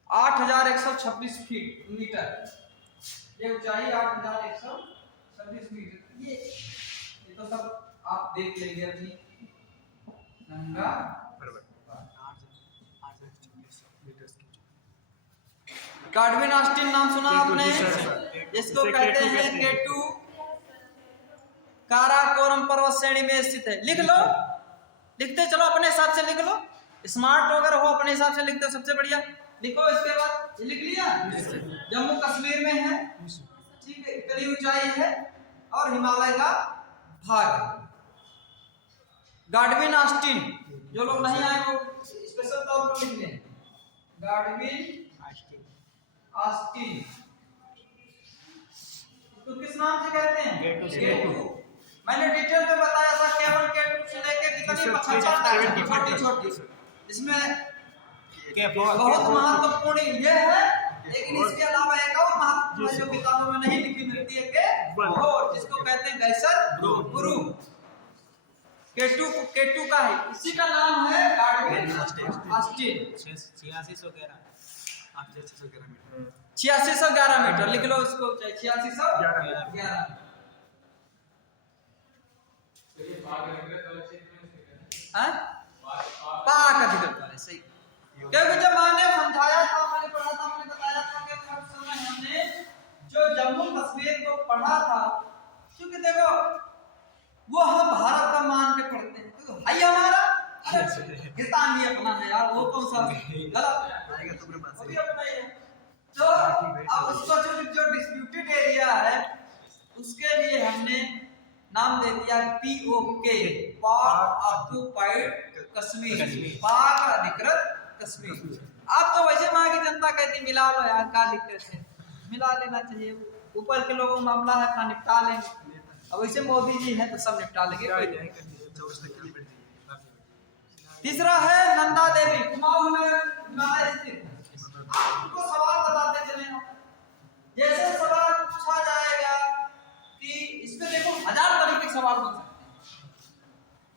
8,126 फीट मीटर, ये ऊंचाई 8,126 मीटर। ये तो सब आप देख लेंगे अभी। नंगा गाडविन ऑस्टिन नाम सुना आपने? इसको कहते हैं K2, काराकोरम पर्वत श्रेणी में स्थित है। लिख लो, लिखते चलो, अपने हिसाब से लिख लो। स्मार्ट अगर हो अपने हिसाब से लिखते हो सबसे बढ़िया। लिखो, इसके बाद लिख लिया। जम्मू कश्मीर में है, ठीक है, इतनी ऊंचाई है और हिमालय का भाग है। गाडविन ऑस्टिन, जो लोग नहीं आए वो स्पेशल तौर पर लिख लें। गाडविन ऑस्टिन तो किस नाम से कहते हैं? K2। मैंने डिटेल में बताया था, केवल K2 से लेके कितनी 75 छोटी, इसमें बहुत महत्वपूर्ण ये है। लेकिन इसके अलावा एक और महत्वपूर्ण जो किताबों में नहीं लिखी मिलती है के जिसको कहते हैं गैसर गुरु। K2 का है, इसी का नाम है गाडविन ऑस्टिन। 8611 मीटर, लिख लो इसको, 8611। पाक अधिकतर है, सही। क्योंकि जब मैंने समझाया था, मैंने पढ़ा था, मैंने बताया था कि उस समय हमने जो जम्मू कश्मीर को पढ़ा था, क्योंकि देखो वो हम भारत का मान के पढ़ते हैं, तो भाई हमारा हिंदुस्तान भी अपना है यार, वो कौन सा गलत है, वो भी अपना ही है। तो अब उसको जो डिस्प्यूटेड एरिया है उसके लिए हमने नाम दे दिया POK, पाक ऑक्युपाइड कश्मीर, पाक अधिकृत कश्मीर। आप तो वैसे वहां की जनता कहती मिला लो यार, क्या दिक्कत है, मिला लेना चाहिए। ऊपर के लोगों मामला है, अपना निपटा लेंगे। अब वैसे मोदी जी हैं तो सब निपटा लेंगे। तीसरा है नंदा देवी, कुमाऊं में हिमालय स्थित। आपको सवाल बताते चले हम, जैसे सवाल पूछा जाएगा कि इसमें देखो 1000 तरीके के सवाल बन सकते हैं।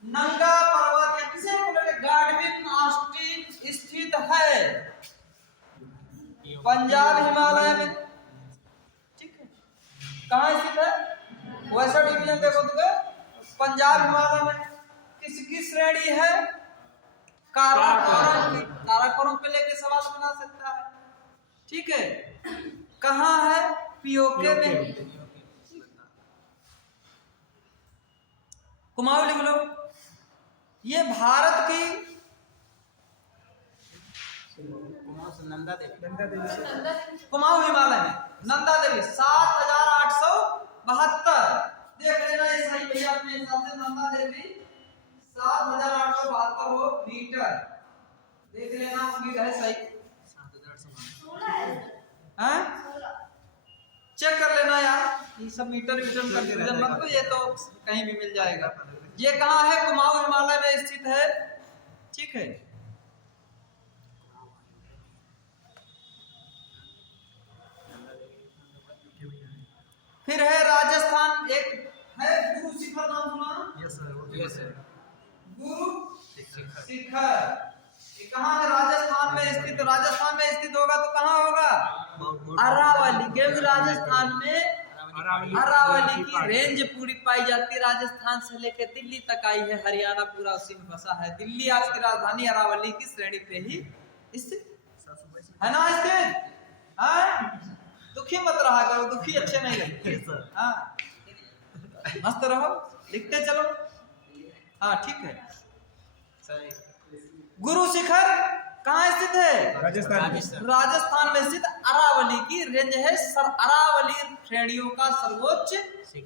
नंगा पर्वत या किसी को बोले गाडविन ऑस्टिन स्थित है पंजाब हिमालय में, ठीक है। कहाँ स्थित है? वैसा डिवीजन देखो तो पंजाब हिमालय में। किसकी श्रेणी है? काराकोरम की। काराकोरम पे लेके सवाल बना सकता है, ठीक है। कहाँ है? POK में। कुमाऊं लिख लो। ये भारत की कुमाऊं हिमालय में नंदा देवी 7872 देख लेना, ये सही भैया अपने हिसाब से। नंदा देवी 7872 मीटर देख लेना, उम्मीद है सही। ये सब मीटर वीटर का कंफ्यूजन मत लो, ये तो कहीं भी मिल जाएगा। ये कहाँ है? कुमाऊं हिमालय में स्थित है, ठीक है। फिर है राजस्थान, एक है गुरु शिखर, नाम सुना? Yes sir. गुरु शिखर, ये कहाँ है? राजस्थान में स्थित। राजस्थान में स्थित होगा तो कहाँ होगा? अरावली, क्योंकि राजस्थान में अरावली की रेंज पूरी पाई जाती है। राजस्थान से लेकर दिल्ली तक आई है, हरियाणा पूरा उसी में बसा है। दिल्ली आपकी राजधानी अरावली की श्रेणी पे ही स्थित है ना, स्थित। हाँ, दुखी मत रहा करो, दुखी अच्छे नहीं लगते। हाँ, मस्त रहो, लिखते चलो। हाँ ठीक है। गुरु शिखर कहाँ स्थित है? राजस्थान में स्थित अरावली की रेंज है। अरावली श्रेणियों का सर्वोच्च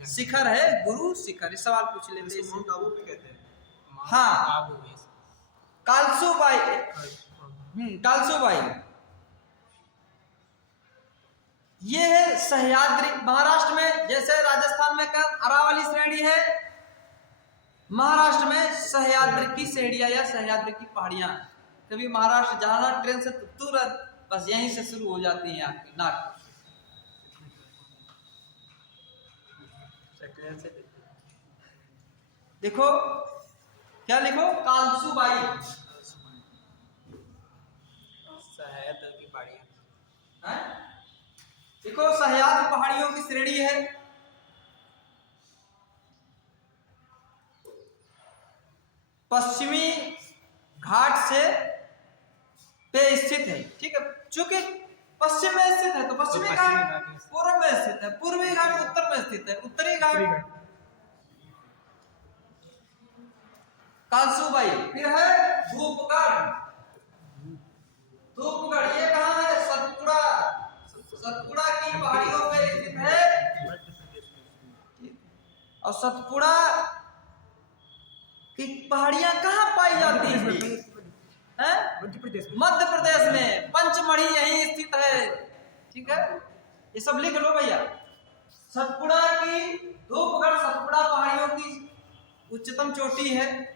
शिखर है गुरु शिखर। इस सवाल पूछ लेते हैं। माउंट आबू भी कहते हैं। हाँ, कालसूबाई, कालसूबाई ये है सह्याद्री। महाराष्ट्र में जैसे राजस्थान में अरावली श्रेणी है, महाराष्ट्र में सह्याद्री की श्रेणियां या सह्याद्री की पहाड़ियां। कभी महाराष्ट्र जाना ट्रेन से तो तुरंत बस यहीं से शुरू हो जाती हैं आपकी नागपुर। देखो क्या लिखो? कालसूबाई सह्याद्री की पहाड़ियां। देखो सह्याद्री पहाड़ियों की श्रेणी है। पश्चिमी घाट से पे स्थित है, ठीक है। चूंकि पश्चिम में स्थित है तो पश्चिमी घाट पूर्व में स्थित है, पूर्वी घाट उत्तर में स्थित है, उत्तरी घाट कालसूबाई। फिर है धूपगढ़। धूपगढ़ ये कहाँ है? सतपुड़ा। सतपुड़ा की पहाड़ियों पे स्थित है। और सतपुड़ा की पहाड़ियां कहाँ पाई जाती हैं? मध्य प्रदेश में पंचमढ़ी यही स्थित है, ठीक है। ये सब लिख लो भैया। सतपुड़ा की, धूपगढ़ सतपुड़ा पहाड़ियों की उच्चतम चोटी है।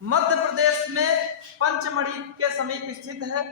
मध्य प्रदेश में पंचमढ़ी के समीप स्थित है।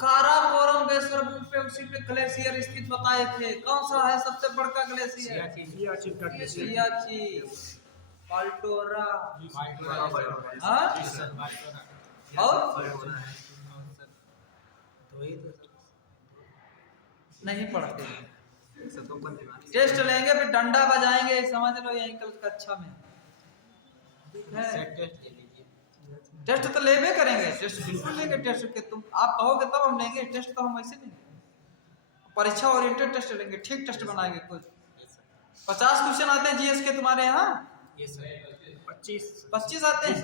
काराकोरम बेसरभूमि पे उसी पे ग्लेशियर स्थित बताए थे। कौन सा है सबसे बड़का ग्लेशियर? सियाचिन, पाल्टोरा, और नहीं पढ़ते। टेस्ट लेंगे फिर डंडा बजाएंगे, समझ लो यही कल कक्षा में टेस्ट तो लेबे करेंगे। टेस्ट बिल्कुल लेंगे। टेस्ट के तुम आप कहोगे तब हम लेंगे टेस्ट, तो हम ऐसे लेंगे। परीक्षा ओरिएंटेड टेस्ट लेंगे, ठीक टेस्ट बनाएंगे। कुछ 50 क्वेश्चन आते हैं जीएस के तुम्हारे यहाँ? 25 आते हैं।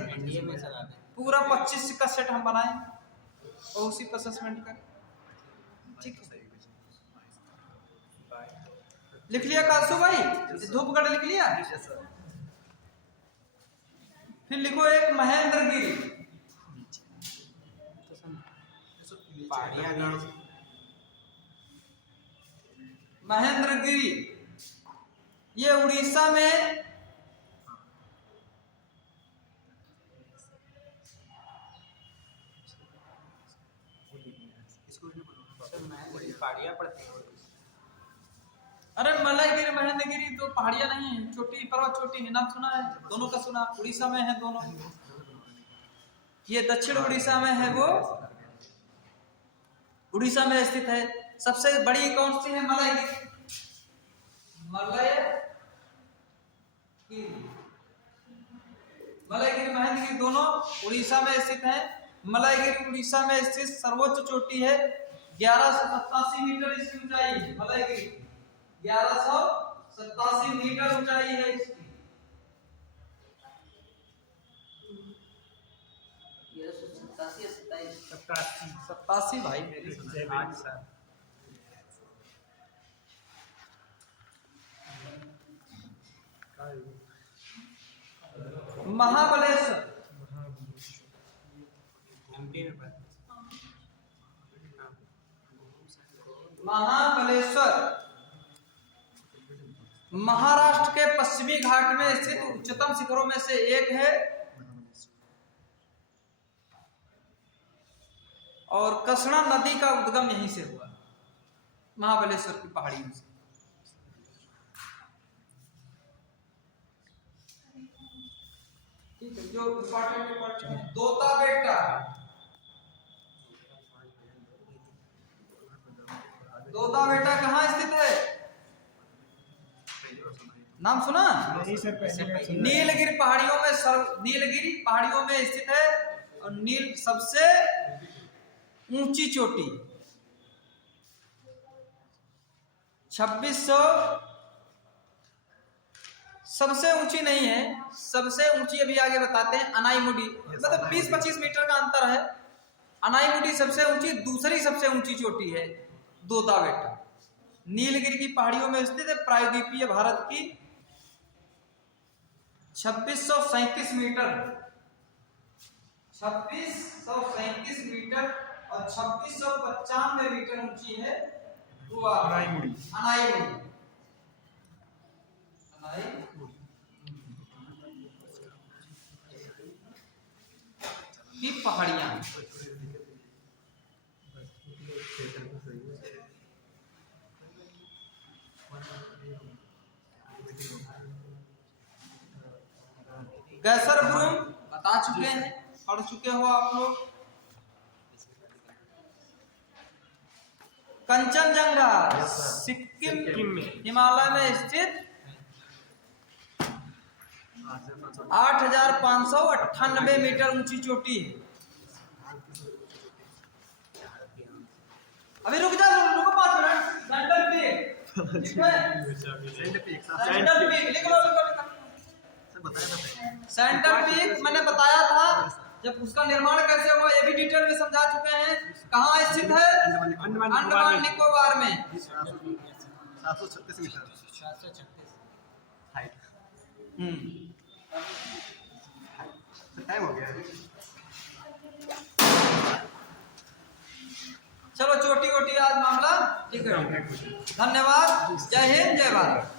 पूरा 25 का सेट हम बनाए और उसी पर असेसमेंट करें, ठीक है। लिख लिया कालसू भाई? धूपगढ़ लिख लिया? फिर लिखो एक महेंद्रगिरी। महेंद्रगिरी ये उड़ीसा में अरे मलयगिरी महेंद्रगिरी तो पहाड़ियां नहीं है, छोटी पर्वत चोटी है। नाम सुना है? दोनों का सुना? उड़ीसा में है दोनों। ये दक्षिण उड़ीसा में है, वो उड़ीसा में स्थित है। सबसे बड़ी कौन सी है? मलयगिरी। मलयगिरी महेंद्रगिरी दोनों उड़ीसा में स्थित है। मलयगिरी उड़ीसा में स्थित सर्वोच्च चोटी है। 1187 मीटर इसकी ऊंचाई है मलयगिरी। 1187 मीटर ऊंचाई है इसकी। 87 भाई मेरी महाबलेश्वर। महाबलेश्वर महाराष्ट्र के पश्चिमी घाट में स्थित उच्चतम शिखरों में से एक है और कृष्णा नदी का उद्गम यहीं से हुआ, महाबलेश्वर की पहाड़ियों से। ठीक है, जो इम्पोर्टेंट दोता बेटा, दोता बेटा कहाँ स्थित है? नाम सुना? नहीं सर, पहले नीलगिरी पहाड़ियों में नीलगिरी पहाड़ियों में स्थित है और नील सबसे ऊंची चोटी 2600 सबसे ऊंची नहीं है, सबसे ऊंची अभी आगे बताते हैं। अनाईमुडी मतलब 20-25 मीटर का अंतर है। अनाईमुडी सबसे ऊंची, दूसरी सबसे ऊंची चोटी है दोता बेटा, नीलगिरी की पहाड़ियों में स्थित है। प्रायद्वीपीय भारत की 2637 मीटर, 2637 मीटर और 2695 मीटर ऊंची है अनाईमुडी। की पहाड़ियां गैसरब्रूम बता चुके हैं, पढ़ चुके हो आप लोग। कंचनजंगा सिक्किम में हिमालय में स्थित 8598 मीटर ऊंची चोटी है। अभी रुको 5 मिनट। सेंटर पीक लिख लो। सेंटर पीक मैंने बताया था, जब उसका निर्माण कैसे हुआ ये भी डिटेल में समझा चुके हैं। कहाँ स्थित है? अंडमान निकोबार में। 736 मीटर। 736 हाइट। टाइम हो गया है। चलो चोटी वोटी आज मामला ठीक है। धन्यवाद। जय हिंद, जय भारत।